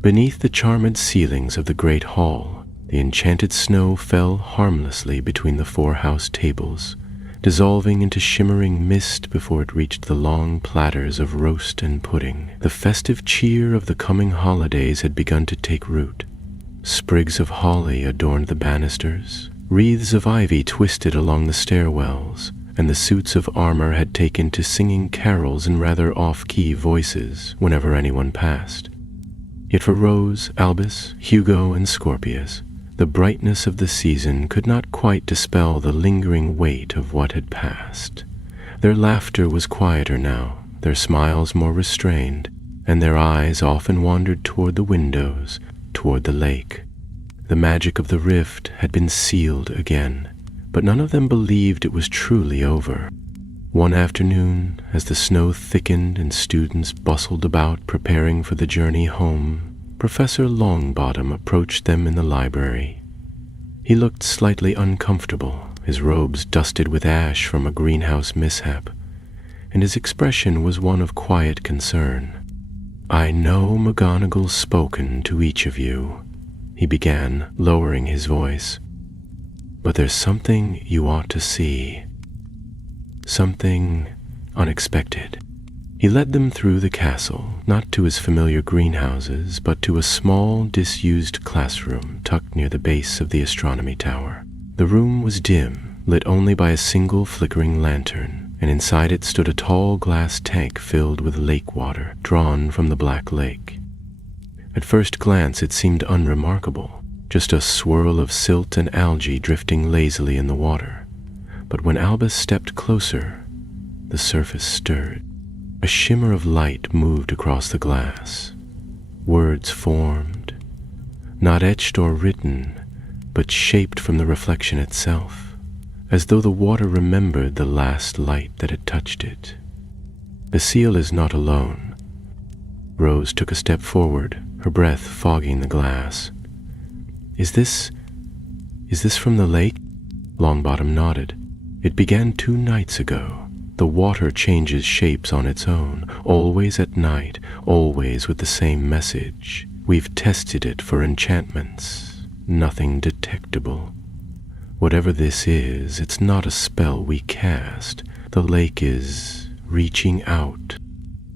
Beneath the charmed ceilings of the great hall, the enchanted snow fell harmlessly between the four house tables, dissolving into shimmering mist before it reached the long platters of roast and pudding. The festive cheer of the coming holidays had begun to take root. Sprigs of holly adorned the banisters, wreaths of ivy twisted along the stairwells, and the suits of armor had taken to singing carols in rather off-key voices whenever anyone passed. Yet for Rose, Albus, Hugo, and Scorpius, the brightness of the season could not quite dispel the lingering weight of what had passed. Their laughter was quieter now, their smiles more restrained, and their eyes often wandered toward the windows, toward the lake. The magic of the rift had been sealed again, but none of them believed it was truly over. One afternoon, as the snow thickened and students bustled about preparing for the journey home, Professor Longbottom approached them in the library. He looked slightly uncomfortable, his robes dusted with ash from a greenhouse mishap, and his expression was one of quiet concern. "I know McGonagall's spoken to each of you," he began, lowering his voice, "but there's something you ought to see. Something unexpected." He led them through the castle, not to his familiar greenhouses, but to a small, disused classroom tucked near the base of the astronomy tower. The room was dim, lit only by a single flickering lantern, and inside it stood a tall glass tank filled with lake water, drawn from the Black Lake. At first glance it seemed unremarkable, just a swirl of silt and algae drifting lazily in the water. But when Albus stepped closer, the surface stirred. A shimmer of light moved across the glass. Words formed, not etched or written, but shaped from the reflection itself, as though the water remembered the last light that had touched it. "The seal is not alone." Rose took a step forward, her breath fogging the glass. Is this from the lake?" Longbottom nodded. "It began 2 nights ago. The water changes shapes on its own, always at night, always with the same message. We've tested it for enchantments. Nothing detectable. Whatever this is, it's not a spell we cast. The lake is reaching out."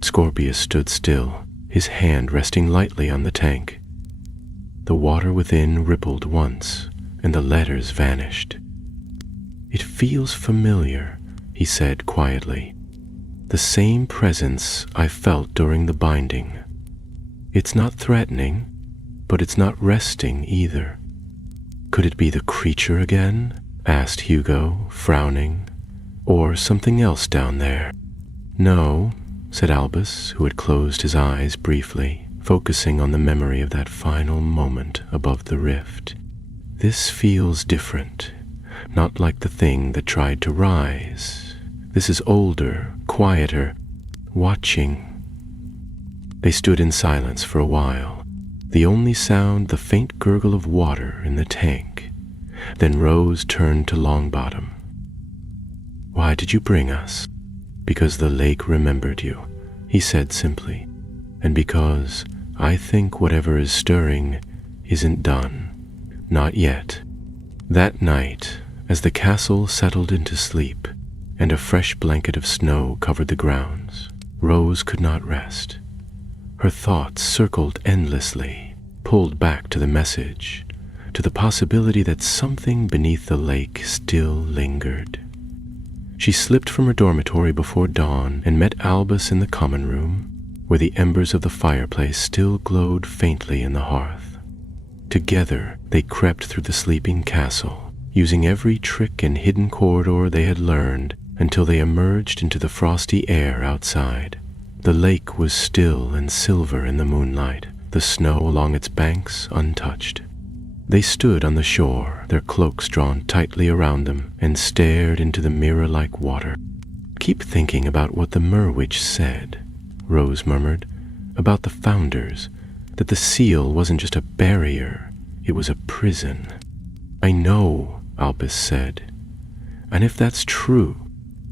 Scorpius stood still, his hand resting lightly on the tank. The water within rippled once, and the letters vanished. "It feels familiar," he said quietly. "The same presence I felt during the binding. It's not threatening, but it's not resting either." "Could it be the creature again?" asked Hugo, frowning. "Or something else down there?" "No," said Albus, who had closed his eyes briefly, focusing on the memory of that final moment above the rift. "This feels different, not like the thing that tried to rise. This is older, quieter, watching." They stood in silence for a while, the only sound the faint gurgle of water in the tank. Then Rose turned to Longbottom. "Why did you bring us?" "Because the lake remembered you," he said simply, "and because I think whatever is stirring isn't done. Not yet." That night, as the castle settled into sleep and a fresh blanket of snow covered the grounds, Rose could not rest. Her thoughts circled endlessly, pulled back to the message, to the possibility that something beneath the lake still lingered. She slipped from her dormitory before dawn and met Albus in the common room, where the embers of the fireplace still glowed faintly in the hearth. Together they crept through the sleeping castle, using every trick and hidden corridor they had learned until they emerged into the frosty air outside. The lake was still and silver in the moonlight, the snow along its banks untouched. They stood on the shore, their cloaks drawn tightly around them, and stared into the mirror-like water. "Keep thinking about what the Merwitch said," Rose murmured, "about the founders, that the seal wasn't just a barrier, it was a prison." "I know," Albus said. "And if that's true,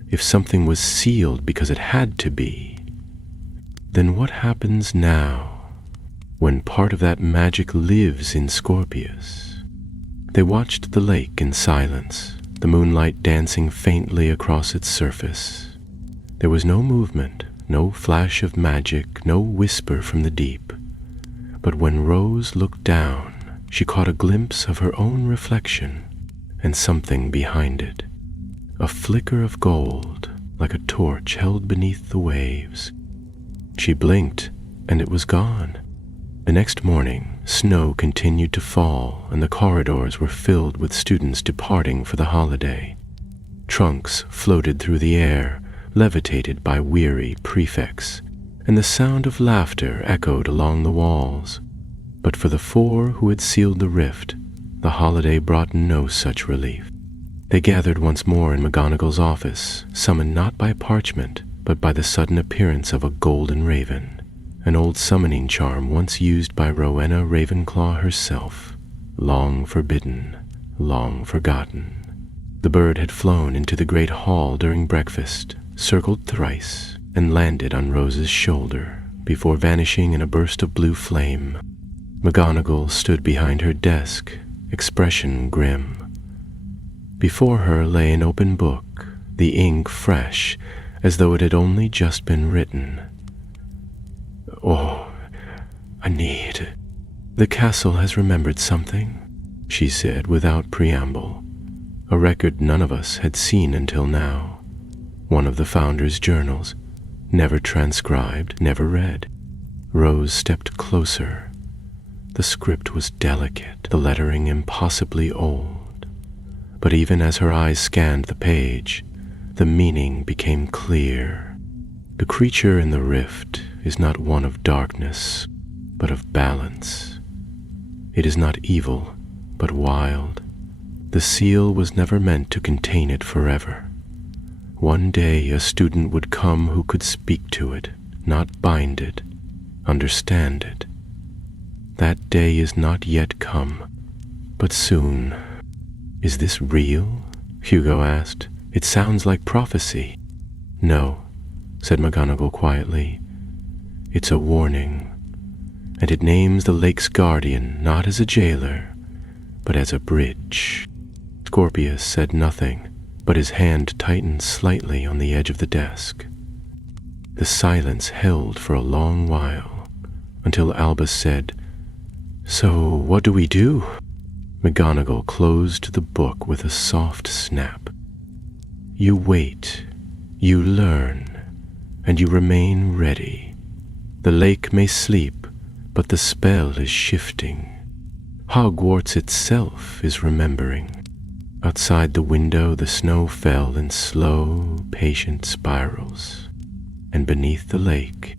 if something was sealed because it had to be, then what happens now, when part of that magic lives in Scorpius?" They watched the lake in silence, the moonlight dancing faintly across its surface. There was no movement, no flash of magic, no whisper from the deep. But when Rose looked down, she caught a glimpse of her own reflection and something behind it. A flicker of gold, like a torch held beneath the waves. She blinked, and it was gone. The next morning, snow continued to fall, and the corridors were filled with students departing for the holiday. Trunks floated through the air, levitated by weary prefects, and the sound of laughter echoed along the walls. But for the four who had sealed the rift, the holiday brought no such relief. They gathered once more in McGonagall's office, summoned not by parchment, but by the sudden appearance of a golden raven, an old summoning charm once used by Rowena Ravenclaw herself, long forbidden, long forgotten. The bird had flown into the great hall during breakfast, circled thrice, and landed on Rose's shoulder, before vanishing in a burst of blue flame. McGonagall stood behind her desk, expression grim. Before her lay an open book, the ink fresh, as though it had only just been written. "Oh, I need—" "The castle has remembered something," she said without preamble, a record none of us had seen until now. One of the founders' journals, never transcribed, never read. Rose stepped closer. The script was delicate, the lettering impossibly old. But even as her eyes scanned the page, the meaning became clear. The creature in the rift is not one of darkness, but of balance. It is not evil, but wild. The seal was never meant to contain it forever. One day a student would come who could speak to it, not bind it, understand it. That day is not yet come, but soon. "Is this real?" Hugo asked. "It sounds like prophecy." "No," said McGonagall quietly. "It's a warning, and it names the lake's guardian not as a jailer, but as a bridge." Scorpius said nothing, but his hand tightened slightly on the edge of the desk. The silence held for a long while, until Albus said, "So what do we do?" McGonagall closed the book with a soft snap. "You wait, you learn, and you remain ready. The lake may sleep, but the spell is shifting. Hogwarts itself is remembering." Outside the window, the snow fell in slow, patient spirals. and beneath the lake,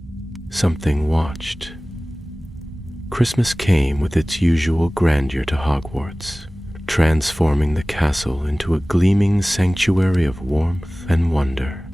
something watched. Christmas came with its usual grandeur to Hogwarts, transforming the castle into a gleaming sanctuary of warmth and wonder.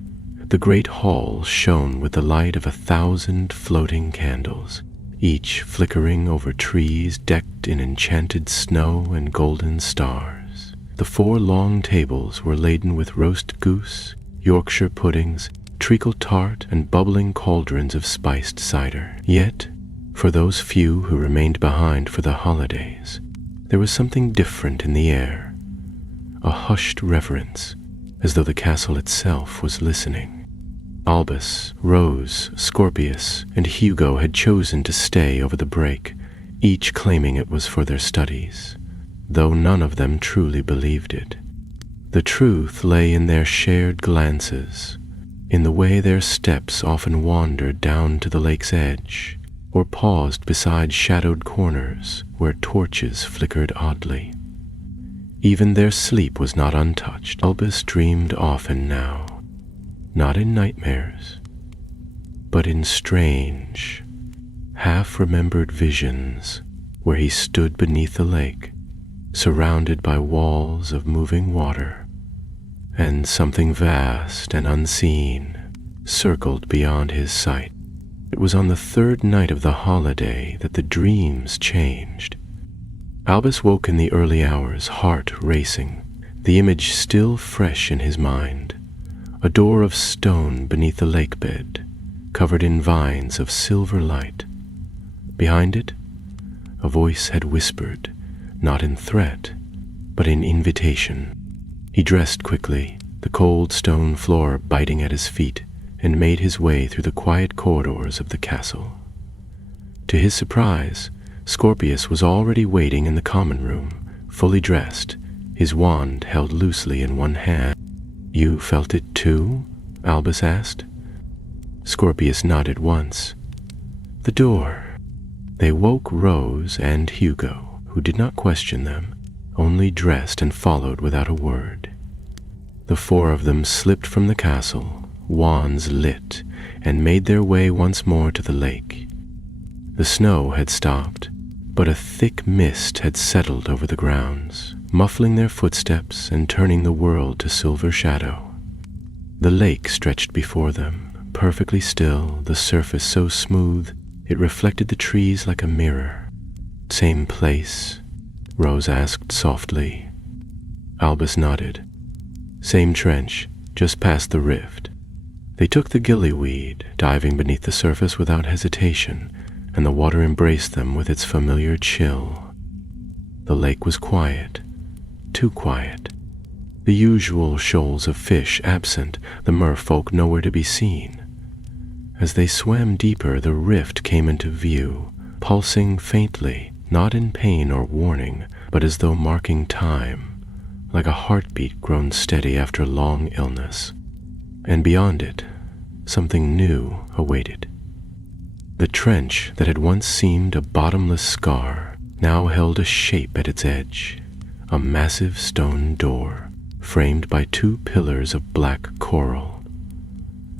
The great hall shone with the light of 1,000 floating candles, each flickering over trees decked in enchanted snow and golden stars. The 4 long tables were laden with roast goose, Yorkshire puddings, treacle tart, and bubbling cauldrons of spiced cider. Yet, for those few who remained behind for the holidays, there was something different in the air, a hushed reverence, as though the castle itself was listening. Albus, Rose, Scorpius, and Hugo had chosen to stay over the break, each claiming it was for their studies, though none of them truly believed it. The truth lay in their shared glances, in the way their steps often wandered down to the lake's edge, or paused beside shadowed corners where torches flickered oddly. Even their sleep was not untouched. Albus dreamed often now, not in nightmares, but in strange, half-remembered visions where he stood beneath the lake, surrounded by walls of moving water, and something vast and unseen circled beyond his sight. It was on the 3rd night of the holiday that the dreams changed. Albus woke in the early hours, heart racing, the image still fresh in his mind. A door of stone beneath the lake bed, covered in vines of silver light. Behind it, a voice had whispered, not in threat, but in invitation. He dressed quickly, the cold stone floor biting at his feet, and made his way through the quiet corridors of the castle. To his surprise, Scorpius was already waiting in the common room, fully dressed, his wand held loosely in one hand. "You felt it too?" Albus asked. Scorpius nodded once. The door. They woke Rose and Hugo, who did not question them, only dressed and followed without a word. The 4 of them slipped from the castle, wands lit, and made their way once more to the lake. The snow had stopped, but a thick mist had settled over the grounds, muffling their footsteps and turning the world to silver shadow. The lake stretched before them, perfectly still, the surface so smooth it reflected the trees like a mirror. "Same place?" Rose asked softly. Albus nodded. "Same trench, just past the rift." They took the gillyweed, diving beneath the surface without hesitation, and the water embraced them with its familiar chill. The lake was quiet, too quiet. The usual shoals of fish absent, the merfolk nowhere to be seen. As they swam deeper, the rift came into view, pulsing faintly, not in pain or warning, but as though marking time, like a heartbeat grown steady after long illness. And beyond it, something new awaited. The trench that had once seemed a bottomless scar now held a shape at its edge, a massive stone door framed by 2 pillars of black coral.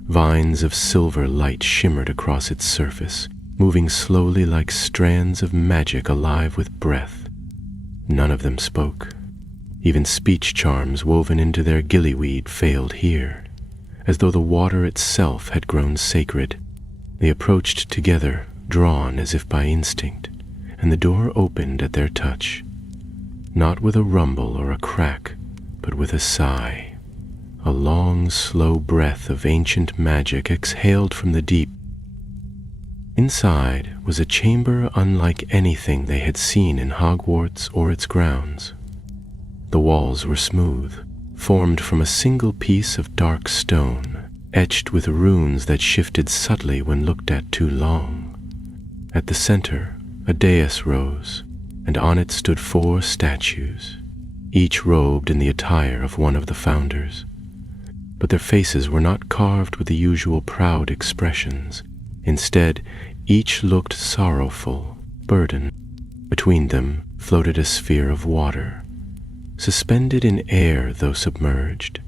Vines of silver light shimmered across its surface, moving slowly like strands of magic alive with breath. None of them spoke. Even speech charms woven into their gillyweed failed here, as though the water itself had grown sacred. They approached together, drawn as if by instinct, and the door opened at their touch, not with a rumble or a crack, but with a sigh. A long, slow breath of ancient magic exhaled from the deep. Inside was a chamber unlike anything they had seen in Hogwarts or its grounds. The walls were smooth, formed from a single piece of dark stone, etched with runes that shifted subtly when looked at too long. At the center, a dais rose, and on it stood 4 statues, each robed in the attire of one of the founders. But their faces were not carved with the usual proud expressions. Instead, each looked sorrowful, burdened. Between them floated a sphere of water, suspended in air though submerged.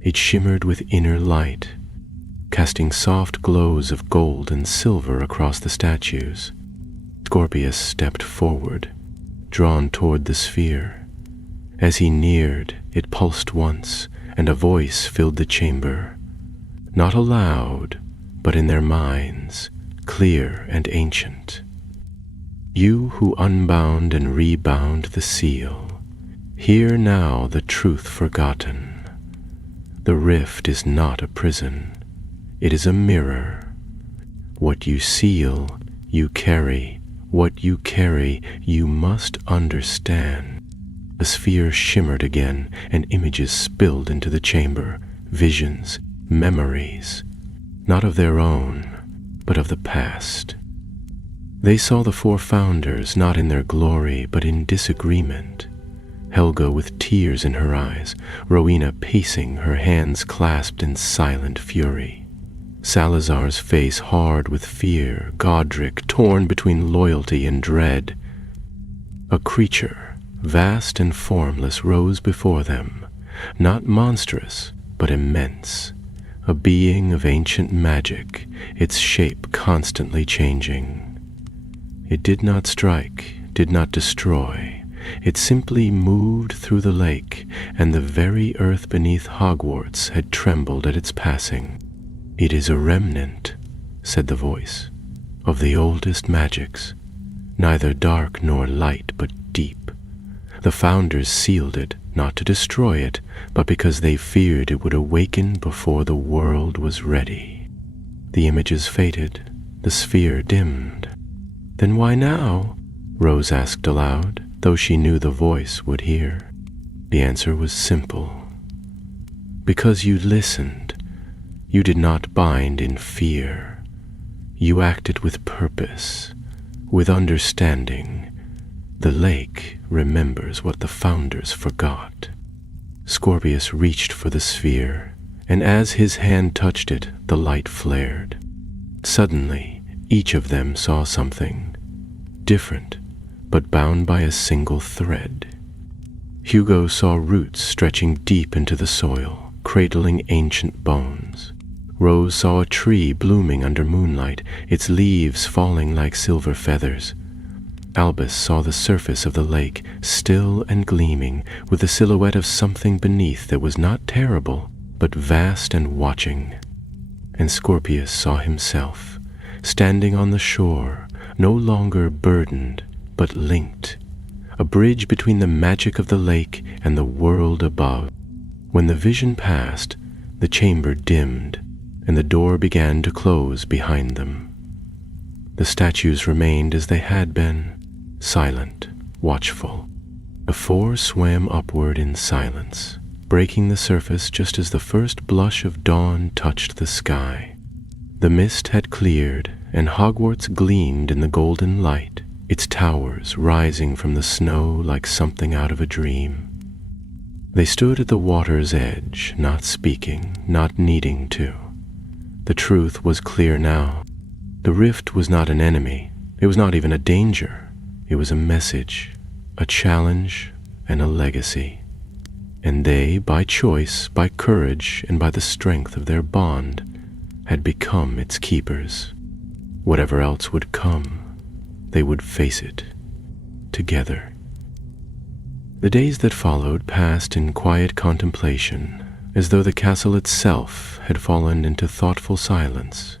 It shimmered with inner light, casting soft glows of gold and silver across the statues. Scorpius stepped forward, drawn toward the sphere. As he neared, it pulsed once, and a voice filled the chamber. Not aloud, but in their minds, clear and ancient. You who unbound and rebound the seal, hear now the truth forgotten. The rift is not a prison, it is a mirror. What you seal, you carry. What you carry, you must understand. The sphere shimmered again, and images spilled into the chamber, visions, memories, not of their own, but of the past. They saw the four founders not in their glory, but in disagreement. Helga with tears in her eyes, Rowena pacing, her hands clasped in silent fury. Salazar's face hard with fear, Godric torn between loyalty and dread. A creature, vast and formless, rose before them, not monstrous, but immense, a being of ancient magic, its shape constantly changing. It did not strike, did not destroy. It simply moved through the lake, and the very earth beneath Hogwarts had trembled at its passing. "It is a remnant," said the voice, "of the oldest magics, neither dark nor light, but deep. The founders sealed it, not to destroy it, but because they feared it would awaken before the world was ready." The images faded, the sphere dimmed. "Then why now?" Rose asked aloud, though she knew the voice would hear. The answer was simple. "Because you listened. You did not bind in fear. You acted with purpose, with understanding. The lake remembers what the founders forgot." Scorpius reached for the sphere, and as his hand touched it, the light flared. Suddenly, each of them saw something different, but bound by a single thread. Hugo saw roots stretching deep into the soil, cradling ancient bones. Rose saw a tree blooming under moonlight, its leaves falling like silver feathers. Albus saw the surface of the lake, still and gleaming, with the silhouette of something beneath that was not terrible, but vast and watching. And Scorpius saw himself, standing on the shore, no longer burdened, but linked, a bridge between the magic of the lake and the world above. When the vision passed, the chamber dimmed, and the door began to close behind them. The statues remained as they had been, silent, watchful. The four swam upward in silence, breaking the surface just as the first blush of dawn touched the sky. The mist had cleared, and Hogwarts gleamed in the golden light, its towers rising from the snow like something out of a dream. They stood at the water's edge, not speaking, not needing to. The truth was clear now. The rift was not an enemy. It was not even a danger. It was a message, a challenge, and a legacy. And they, by choice, by courage, and by the strength of their bond, had become its keepers. Whatever else would come, they would face it, together. The days that followed passed in quiet contemplation, as though the castle itself had fallen into thoughtful silence.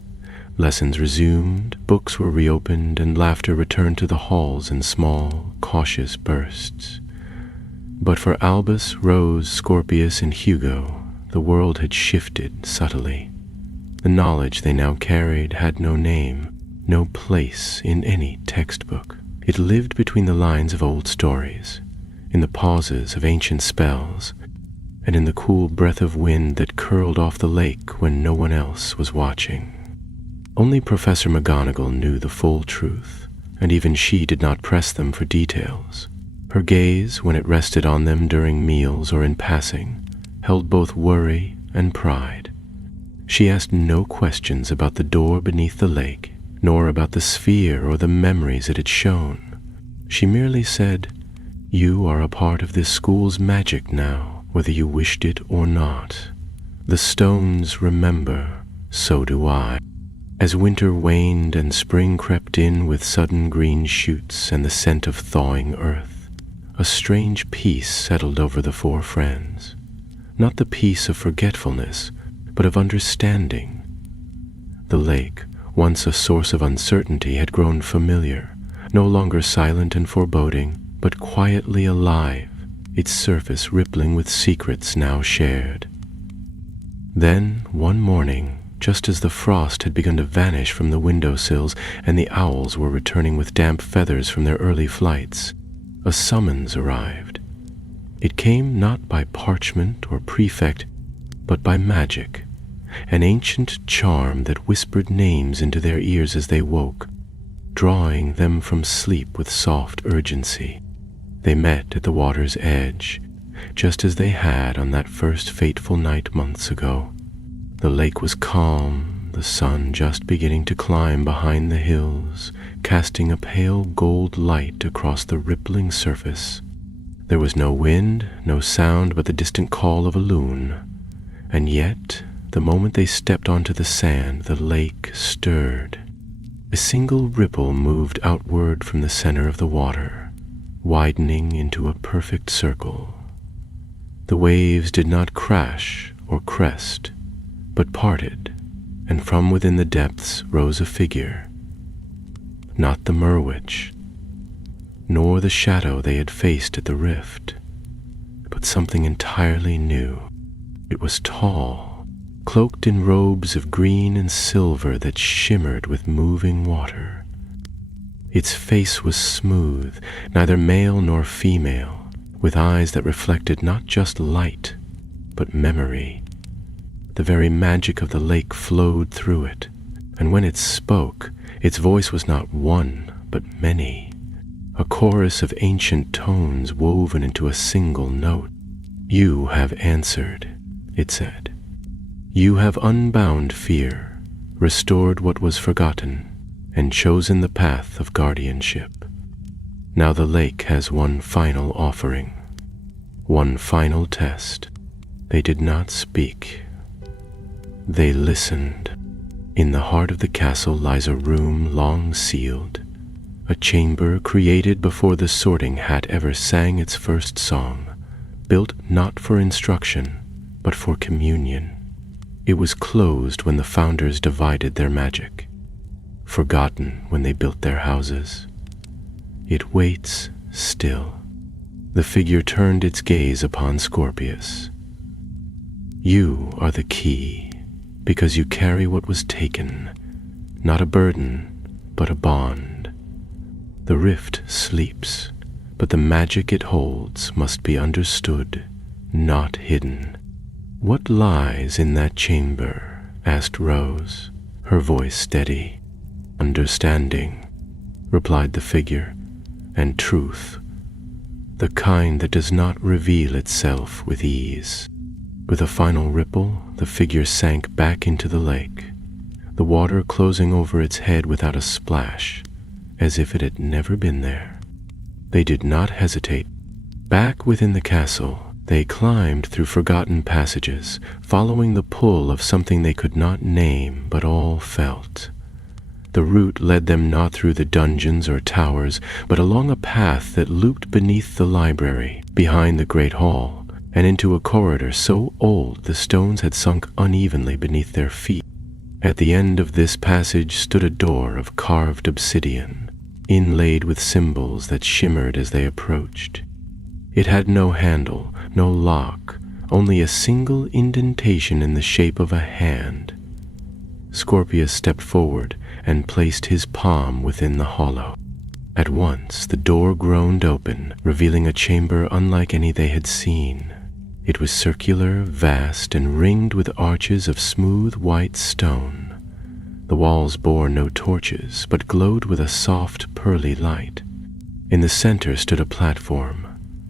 Lessons resumed, books were reopened, and laughter returned to the halls in small, cautious bursts. But for Albus, Rose, Scorpius, and Hugo, the world had shifted subtly. The knowledge they now carried had no name, no place in any textbook. It lived between the lines of old stories, in the pauses of ancient spells, and in the cool breath of wind that curled off the lake when no one else was watching. Only Professor McGonagall knew the full truth, and even she did not press them for details. Her gaze, when it rested on them during meals or in passing, held both worry and pride. She asked no questions about the door beneath the lake, nor about the sphere or the memories it had shown. She merely said, "You are a part of this school's magic now, whether you wished it or not. The stones remember, so do I. As winter waned and spring crept in with sudden green shoots and the scent of thawing earth, a strange peace settled over the four friends. Not the peace of forgetfulness, but of understanding. The lake, once a source of uncertainty, had grown familiar, no longer silent and foreboding, but quietly alive, its surface rippling with secrets now shared. Then, one morning, just as the frost had begun to vanish from the windowsills and the owls were returning with damp feathers from their early flights, a summons arrived. It came not by parchment or prefect, but by magic, an ancient charm that whispered names into their ears as they woke, drawing them from sleep with soft urgency. They met at the water's edge, just as they had on that first fateful night months ago. The lake was calm, the sun just beginning to climb behind the hills, casting a pale gold light across the rippling surface. There was no wind, no sound but the distant call of a loon. And yet, the moment they stepped onto the sand, the lake stirred. A single ripple moved outward from the center of the water, widening into a perfect circle. The waves did not crash or crest, but parted, and from within the depths rose a figure. Not the merwitch, nor the shadow they had faced at the rift, but something entirely new. It was tall, cloaked in robes of green and silver that shimmered with moving water. Its face was smooth, neither male nor female, with eyes that reflected not just light, but memory. The very magic of the lake flowed through it, and when it spoke, its voice was not one, but many, a chorus of ancient tones woven into a single note. "You have answered," it said. "You have unbound fear, restored what was forgotten, and chosen the path of guardianship. Now the lake has one final offering, one final test." They did not speak. They listened. In the heart of the castle lies a room long sealed, a chamber created before the Sorting Hat ever sang its first song, built not for instruction, but for communion. It was closed when the founders divided their magic, forgotten when they built their houses. It waits still. The figure turned its gaze upon Scorpius. "You are the key, because you carry what was taken, not a burden, but a bond. The rift sleeps, but the magic it holds must be understood, not hidden." "What lies in that chamber?" asked Rose, her voice steady. "Understanding," replied the figure, "and truth, the kind that does not reveal itself with ease." With a final ripple, the figure sank back into the lake, the water closing over its head without a splash, as if it had never been there. They did not hesitate. Back within the castle, they climbed through forgotten passages, following the pull of something they could not name but all felt. The route led them not through the dungeons or towers, but along a path that looped beneath the library, behind the great hall, and into a corridor so old the stones had sunk unevenly beneath their feet. At the end of this passage stood a door of carved obsidian, inlaid with symbols that shimmered as they approached. It had no handle, no lock, only a single indentation in the shape of a hand. Scorpius stepped forward and placed his palm within the hollow. At once the door groaned open, revealing a chamber unlike any they had seen. It was circular, vast, and ringed with arches of smooth white stone. The walls bore no torches, but glowed with a soft, pearly light. In the center stood a platform,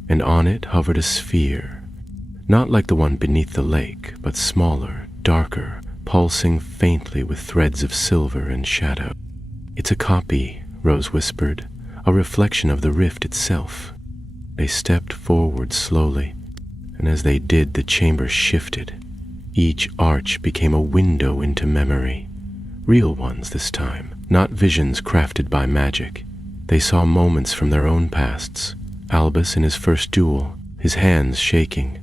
and on it hovered a sphere, not like the one beneath the lake, but smaller, darker, pulsing faintly with threads of silver and shadow. "It's a copy," Rose whispered, "a reflection of the rift itself." They stepped forward slowly, and as they did, the chamber shifted, Each arch became a window into memory. Real ones this time, not visions crafted by magic. They saw moments from their own pasts. Albus in his first duel, his hands shaking.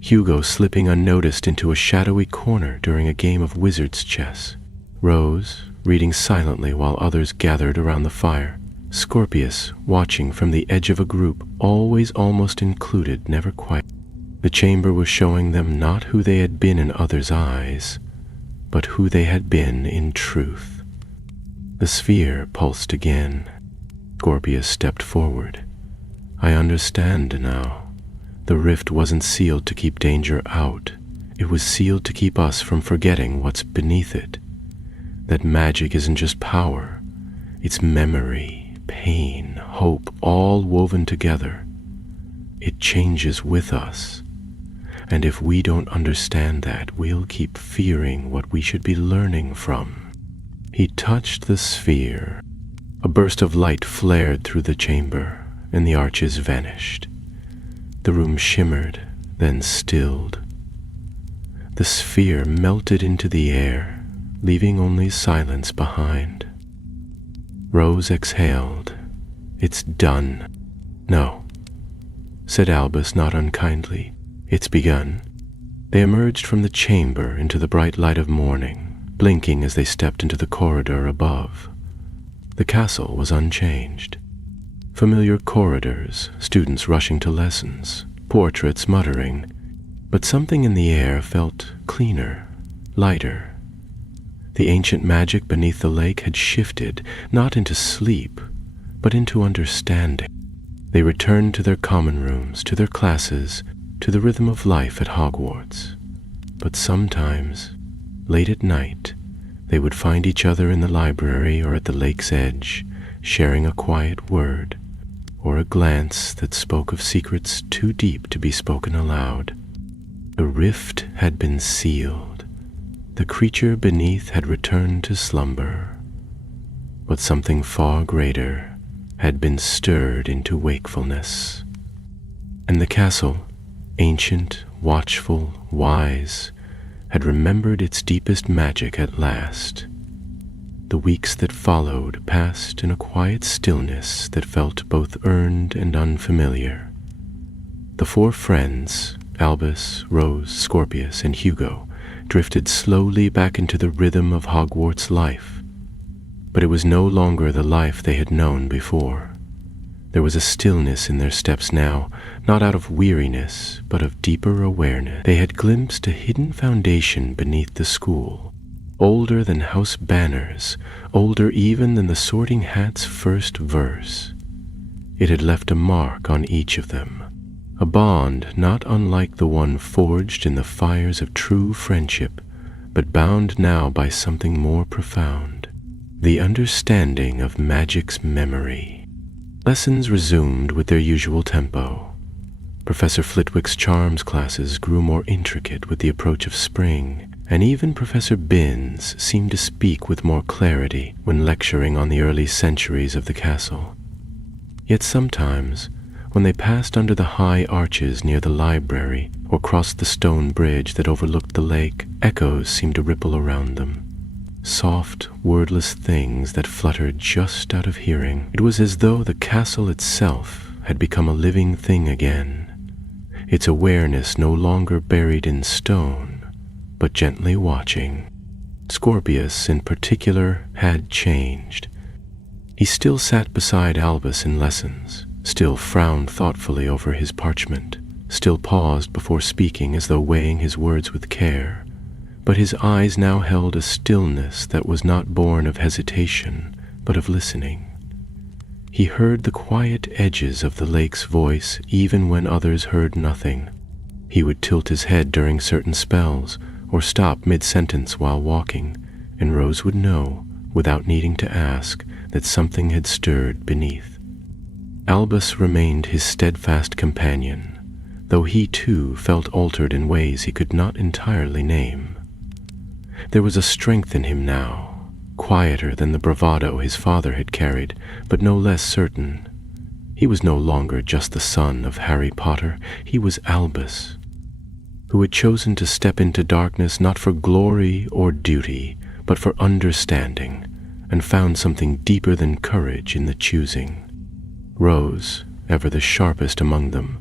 Hugo slipping unnoticed into a shadowy corner during a game of wizard's chess. Rose reading silently while others gathered around the fire. Scorpius watching from the edge of a group, always almost included, never quite. The chamber was showing them not who they had been in others' eyes, but who they had been in truth. The sphere pulsed again. Scorpius stepped forward. I understand now. The rift wasn't sealed to keep danger out. It was sealed to keep us from forgetting what's beneath it. That magic isn't just power. It's memory, pain, hope, all woven together. It changes with us. And if we don't understand that, we'll keep fearing what we should be learning from. He touched the sphere. A burst of light flared through the chamber, and the arches vanished. The room shimmered, then stilled. The sphere melted into the air, leaving only silence behind. Rose exhaled. It's done. No, said Albus not unkindly. It's begun. They emerged from the chamber into the bright light of morning, blinking as they stepped into the corridor above. The castle was unchanged. Familiar corridors, students rushing to lessons, portraits muttering, but something in the air felt cleaner, lighter. The ancient magic beneath the lake had shifted, not into sleep, but into understanding. They returned to their common rooms, to their classes, to the rhythm of life at Hogwarts. But sometimes, late at night, they would find each other in the library or at the lake's edge, sharing a quiet word, or a glance that spoke of secrets too deep to be spoken aloud. The rift had been sealed. The creature beneath had returned to slumber. But something far greater had been stirred into wakefulness. And the castle, ancient, watchful, wise, had remembered its deepest magic at last. The weeks that followed passed in a quiet stillness that felt both earned and unfamiliar. The four friends, Albus, Rose, Scorpius, and Hugo, drifted slowly back into the rhythm of Hogwarts life. But it was no longer the life they had known before. There was a stillness in their steps now, not out of weariness, but of deeper awareness. They had glimpsed a hidden foundation beneath the school, older than house banners, older even than the Sorting Hat's first verse. It had left a mark on each of them, a bond not unlike the one forged in the fires of true friendship, but bound now by something more profound, the understanding of magic's memory. Lessons resumed with their usual tempo. Professor Flitwick's charms classes grew more intricate with the approach of spring, and even Professor Binns seemed to speak with more clarity when lecturing on the early centuries of the castle. Yet sometimes, when they passed under the high arches near the library or crossed the stone bridge that overlooked the lake, echoes seemed to ripple around them. Soft, wordless things that fluttered just out of hearing. It was as though the castle itself had become a living thing again, its awareness no longer buried in stone, but gently watching. Scorpius, in particular, had changed. He still sat beside Albus in lessons, still frowned thoughtfully over his parchment, still paused before speaking as though weighing his words with care. But his eyes now held a stillness that was not born of hesitation, but of listening. He heard the quiet edges of the lake's voice even when others heard nothing. He would tilt his head during certain spells, or stop mid-sentence while walking, and Rose would know, without needing to ask, that something had stirred beneath. Albus remained his steadfast companion, though he too felt altered in ways he could not entirely name. There was a strength in him now, quieter than the bravado his father had carried, but no less certain. He was no longer just the son of Harry Potter. He was Albus. who had chosen to step into darkness not for glory or duty, but for understanding, and found something deeper than courage in the choosing. Rose, ever the sharpest among them,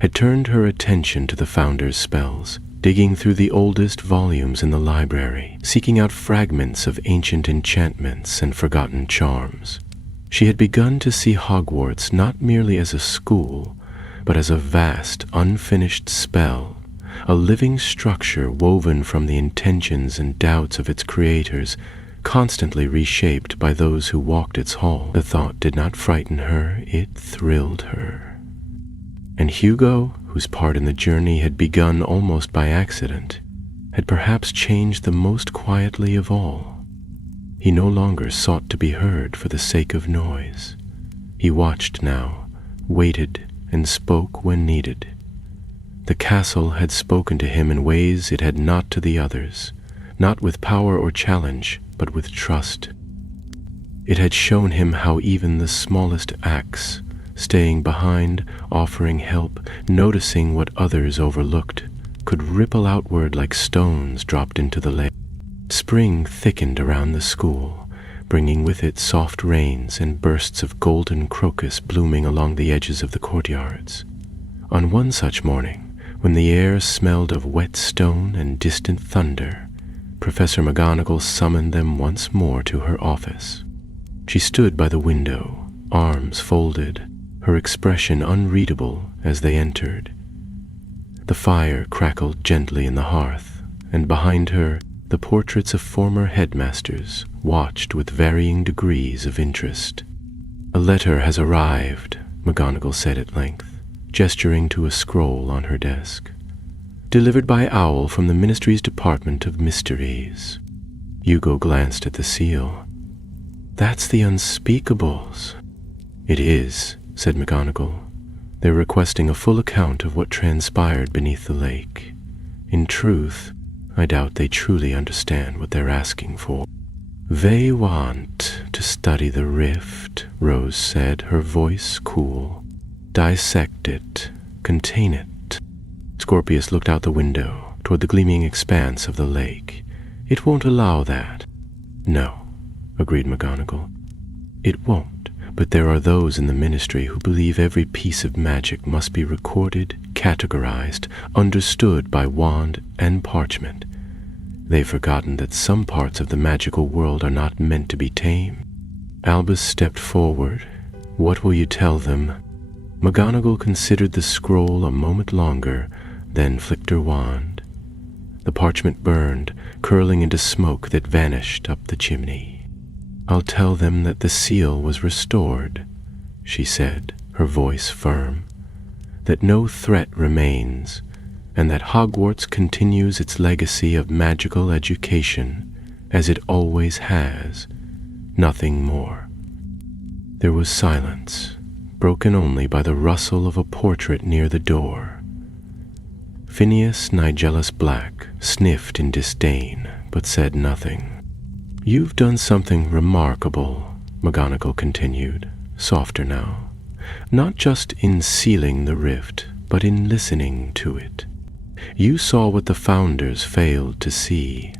had turned her attention to the Founder's spells, digging through the oldest volumes in the library, seeking out fragments of ancient enchantments and forgotten charms. She had begun to see Hogwarts not merely as a school, but as a vast, unfinished spell, a living structure woven from the intentions and doubts of its creators, constantly reshaped by those who walked its hall. The thought did not frighten her, it thrilled her. And Hugo, whose part in the journey had begun almost by accident, had perhaps changed the most quietly of all. He no longer sought to be heard for the sake of noise. He watched now, waited, and spoke when needed. The castle had spoken to him in ways it had not to the others, not with power or challenge, but with trust. It had shown him how even the smallest acts, staying behind, offering help, noticing what others overlooked, could ripple outward like stones dropped into the lake. Spring thickened around the school, bringing with it soft rains and bursts of golden crocus blooming along the edges of the courtyards. On one such morning, when the air smelled of wet stone and distant thunder, Professor McGonagall summoned them once more to her office. She stood by the window, arms folded, her expression unreadable as they entered. The fire crackled gently in the hearth, and behind her, the portraits of former headmasters watched with varying degrees of interest. "A letter has arrived," McGonagall said at length, gesturing to a scroll on her desk. "Delivered by Owl from the Ministry's Department of Mysteries." Hugo glanced at the seal. "That's the Unspeakables." "It is," said McGonagall. "They're requesting a full account of what transpired beneath the lake. In truth, I doubt they truly understand what they're asking for." "They want to study the rift," Rose said, her voice cool. "Dissect it, contain it." Scorpius looked out the window, toward the gleaming expanse of the lake. "It won't allow that." "No," agreed McGonagall. "It won't, but there are those in the Ministry who believe every piece of magic must be recorded, categorized, understood by wand and parchment. They've forgotten that some parts of the magical world are not meant to be tame." Albus stepped forward. "What will you tell them?" McGonagall considered the scroll a moment longer, then flicked her wand. The parchment burned, curling into smoke that vanished up the chimney. "I'll tell them that the seal was restored," she said, her voice firm, "that no threat remains, and that Hogwarts continues its legacy of magical education as it always has, nothing more." There was silence, broken only by the rustle of a portrait near the door. Phineas Nigellus Black sniffed in disdain, but said nothing. "You've done something remarkable," McGonagall continued, softer now, "not just in sealing the rift, but in listening to it. You saw what the Founders failed to see,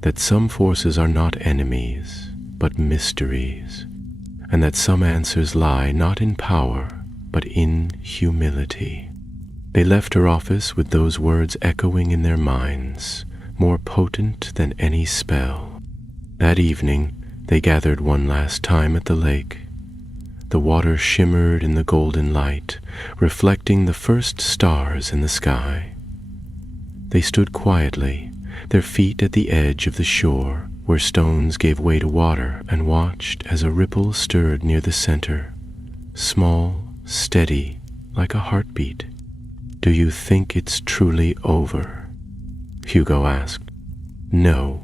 that some forces are not enemies, but mysteries, and that some answers lie not in power, but in humility." They left her office with those words echoing in their minds, more potent than any spell. That evening, they gathered one last time at the lake. The water shimmered in the golden light, reflecting the first stars in the sky. They stood quietly, their feet at the edge of the shore, where stones gave way to water, and watched as a ripple stirred near the center, small, steady, like a heartbeat. "Do you think it's truly over?" Hugo asked. "No,"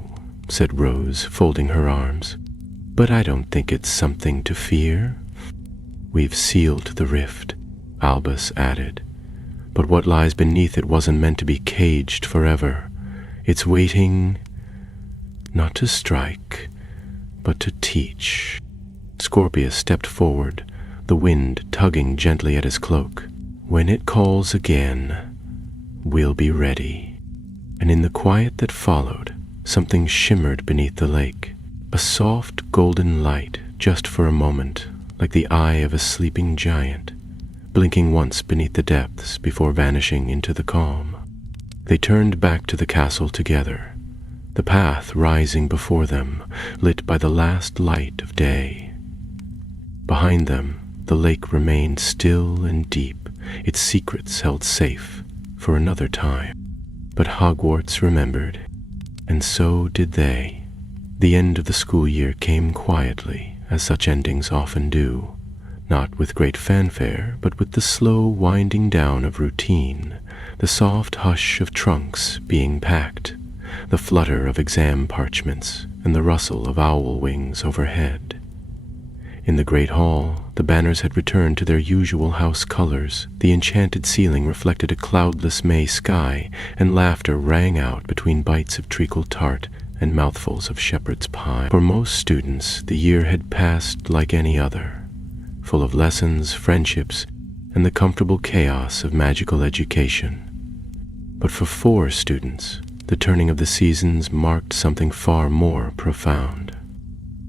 said Rose, folding her arms, "but I don't think it's something to fear." "We've sealed the rift," Albus added, "but what lies beneath it wasn't meant to be caged forever. It's waiting not to strike, but to teach." Scorpius stepped forward, the wind tugging gently at his cloak. "When it calls again, We'll be ready." And in the quiet that followed, something shimmered beneath the lake, a soft golden light just for a moment, like the eye of a sleeping giant, blinking once beneath the depths before vanishing into the calm. They turned back to the castle together, the path rising before them, lit by the last light of day. Behind them, the lake remained still and deep, its secrets held safe for another time. But Hogwarts remembered, and so did they. The end of the school year came quietly, as such endings often do, not with great fanfare, but with the slow winding down of routine, the soft hush of trunks being packed, the flutter of exam parchments, and the rustle of owl wings overhead. In the great hall, the banners had returned to their usual house colors. The enchanted ceiling reflected a cloudless May sky, and laughter rang out between bites of treacle tart and mouthfuls of shepherd's pie. For most students, the year had passed like any other, full of lessons, friendships, and the comfortable chaos of magical education. But for 4 students, the turning of the seasons marked something far more profound.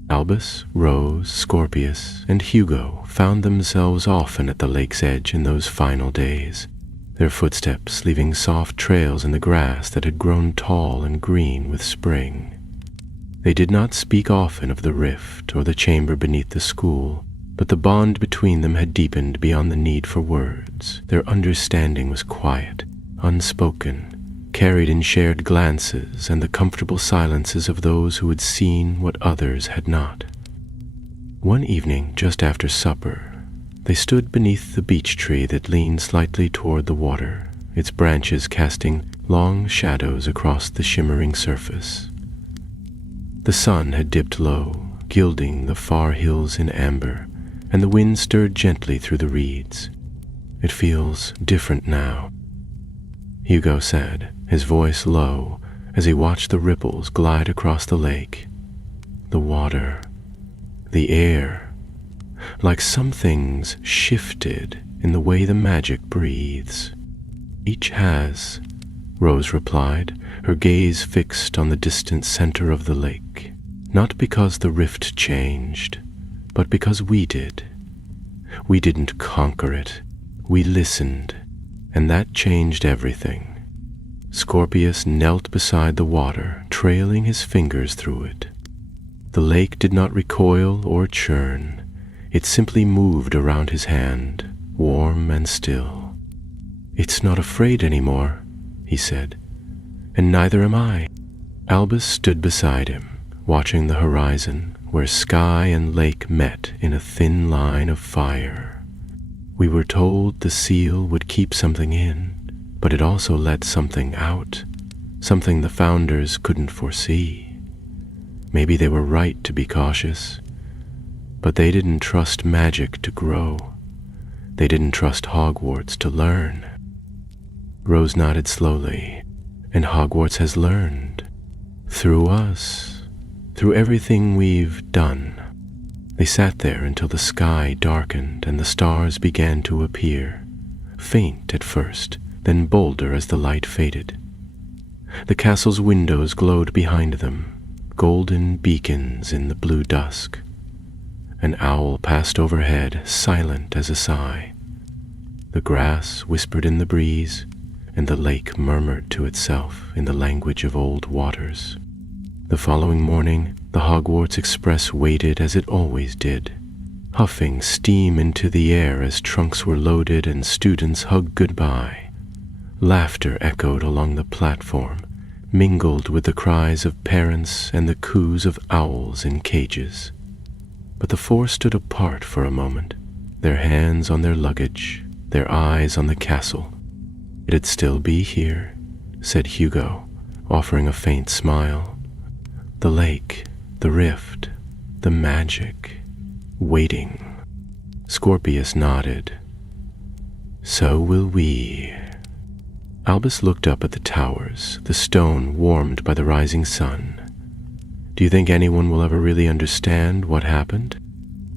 Albus, Rose, Scorpius, and Hugo found themselves often at the lake's edge in those final days, their footsteps leaving soft trails in the grass that had grown tall and green with spring. They did not speak often of the rift or the chamber beneath the school, but the bond between them had deepened beyond the need for words. Their understanding was quiet, unspoken, carried in shared glances and the comfortable silences of those who had seen what others had not. One evening, just after supper, they stood beneath the beech tree that leaned slightly toward the water, its branches casting long shadows across the shimmering surface. The sun had dipped low, gilding the far hills in amber, and the wind stirred gently through the reeds. "It feels different now," Hugo said, his voice low, as he watched the ripples glide across the lake. The water, the air, like some things shifted in the way the magic breathes. "Each has," Rose replied, her gaze fixed on the distant center of the lake. "Not because the rift changed, but because we did. We didn't conquer it, we listened, and that changed everything." Scorpius knelt beside the water, trailing his fingers through it. The lake did not recoil or churn. It simply moved around his hand, warm and still. "It's not afraid anymore," he said, "and neither am I." Albus stood beside him, watching the horizon, where sky and lake met in a thin line of fire. "We were told the seal would keep something in, but it also let something out, something the founders couldn't foresee. Maybe they were right to be cautious, but they didn't trust magic to grow. They didn't trust Hogwarts to learn." Rose nodded slowly. "And Hogwarts has learned. Through us. Through everything we've done." They sat there until the sky darkened and the stars began to appear, faint at first, then bolder as the light faded. The castle's windows glowed behind them, golden beacons in the blue dusk. An owl passed overhead, silent as a sigh. The grass whispered in the breeze, and the lake murmured to itself in the language of old waters. The following morning, the Hogwarts Express waited as it always did, huffing steam into the air as trunks were loaded and students hugged goodbye. Laughter echoed along the platform, mingled with the cries of parents and the coos of owls in cages. But the 4 stood apart for a moment, their hands on their luggage, their eyes on the castle. "It'd still be here," said Hugo, offering a faint smile. "The lake, the rift, the magic, waiting." Scorpius nodded. "So will we." Albus looked up at the towers, the stone warmed by the rising sun. "Do you think anyone will ever really understand what happened?"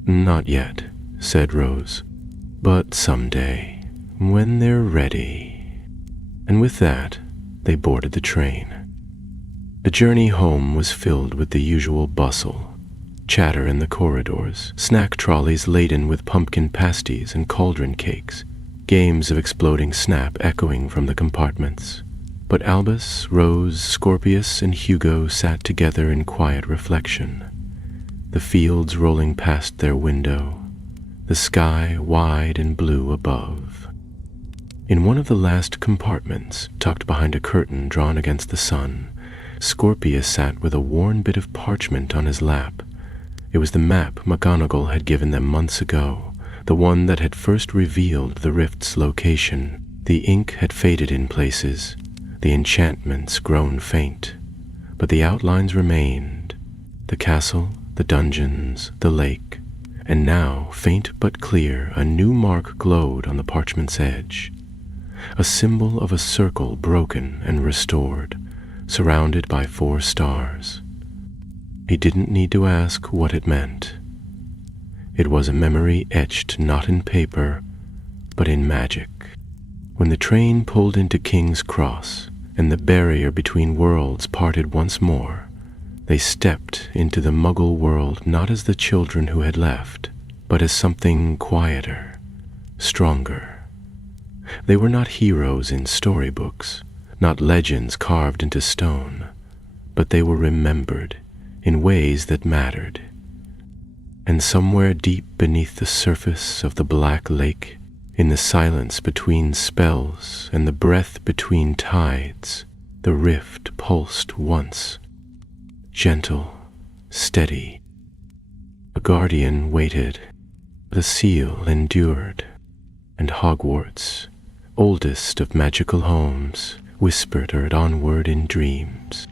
"Not yet," said Rose. "But someday, when they're ready." And with that, they boarded the train. The journey home was filled with the usual bustle, chatter in the corridors, snack trolleys laden with pumpkin pasties and cauldron cakes, games of exploding snap echoing from the compartments. But Albus, Rose, Scorpius, and Hugo sat together in quiet reflection, the fields rolling past their window, the sky wide and blue above. In one of the last compartments, tucked behind a curtain drawn against the sun, Scorpius sat with a worn bit of parchment on his lap. It was the map McGonagall had given them months ago, the one that had first revealed the rift's location. The ink had faded in places, the enchantments grown faint, but the outlines remained: the castle, the dungeons, the lake, and now, faint but clear, a new mark glowed on the parchment's edge, a symbol of a circle broken and restored, surrounded by 4 stars. He didn't need to ask what it meant. It was a memory etched not in paper, but in magic. When the train pulled into King's Cross, and the barrier between worlds parted once more, they stepped into the Muggle world not as the children who had left, but as something quieter, stronger. They were not heroes in storybooks, not legends carved into stone, but they were remembered in ways that mattered. And somewhere deep beneath the surface of the Black Lake, in the silence between spells and the breath between tides, the rift pulsed once, gentle, steady. A guardian waited, the seal endured, and Hogwarts, oldest of magical homes, whispered her onward in dreams.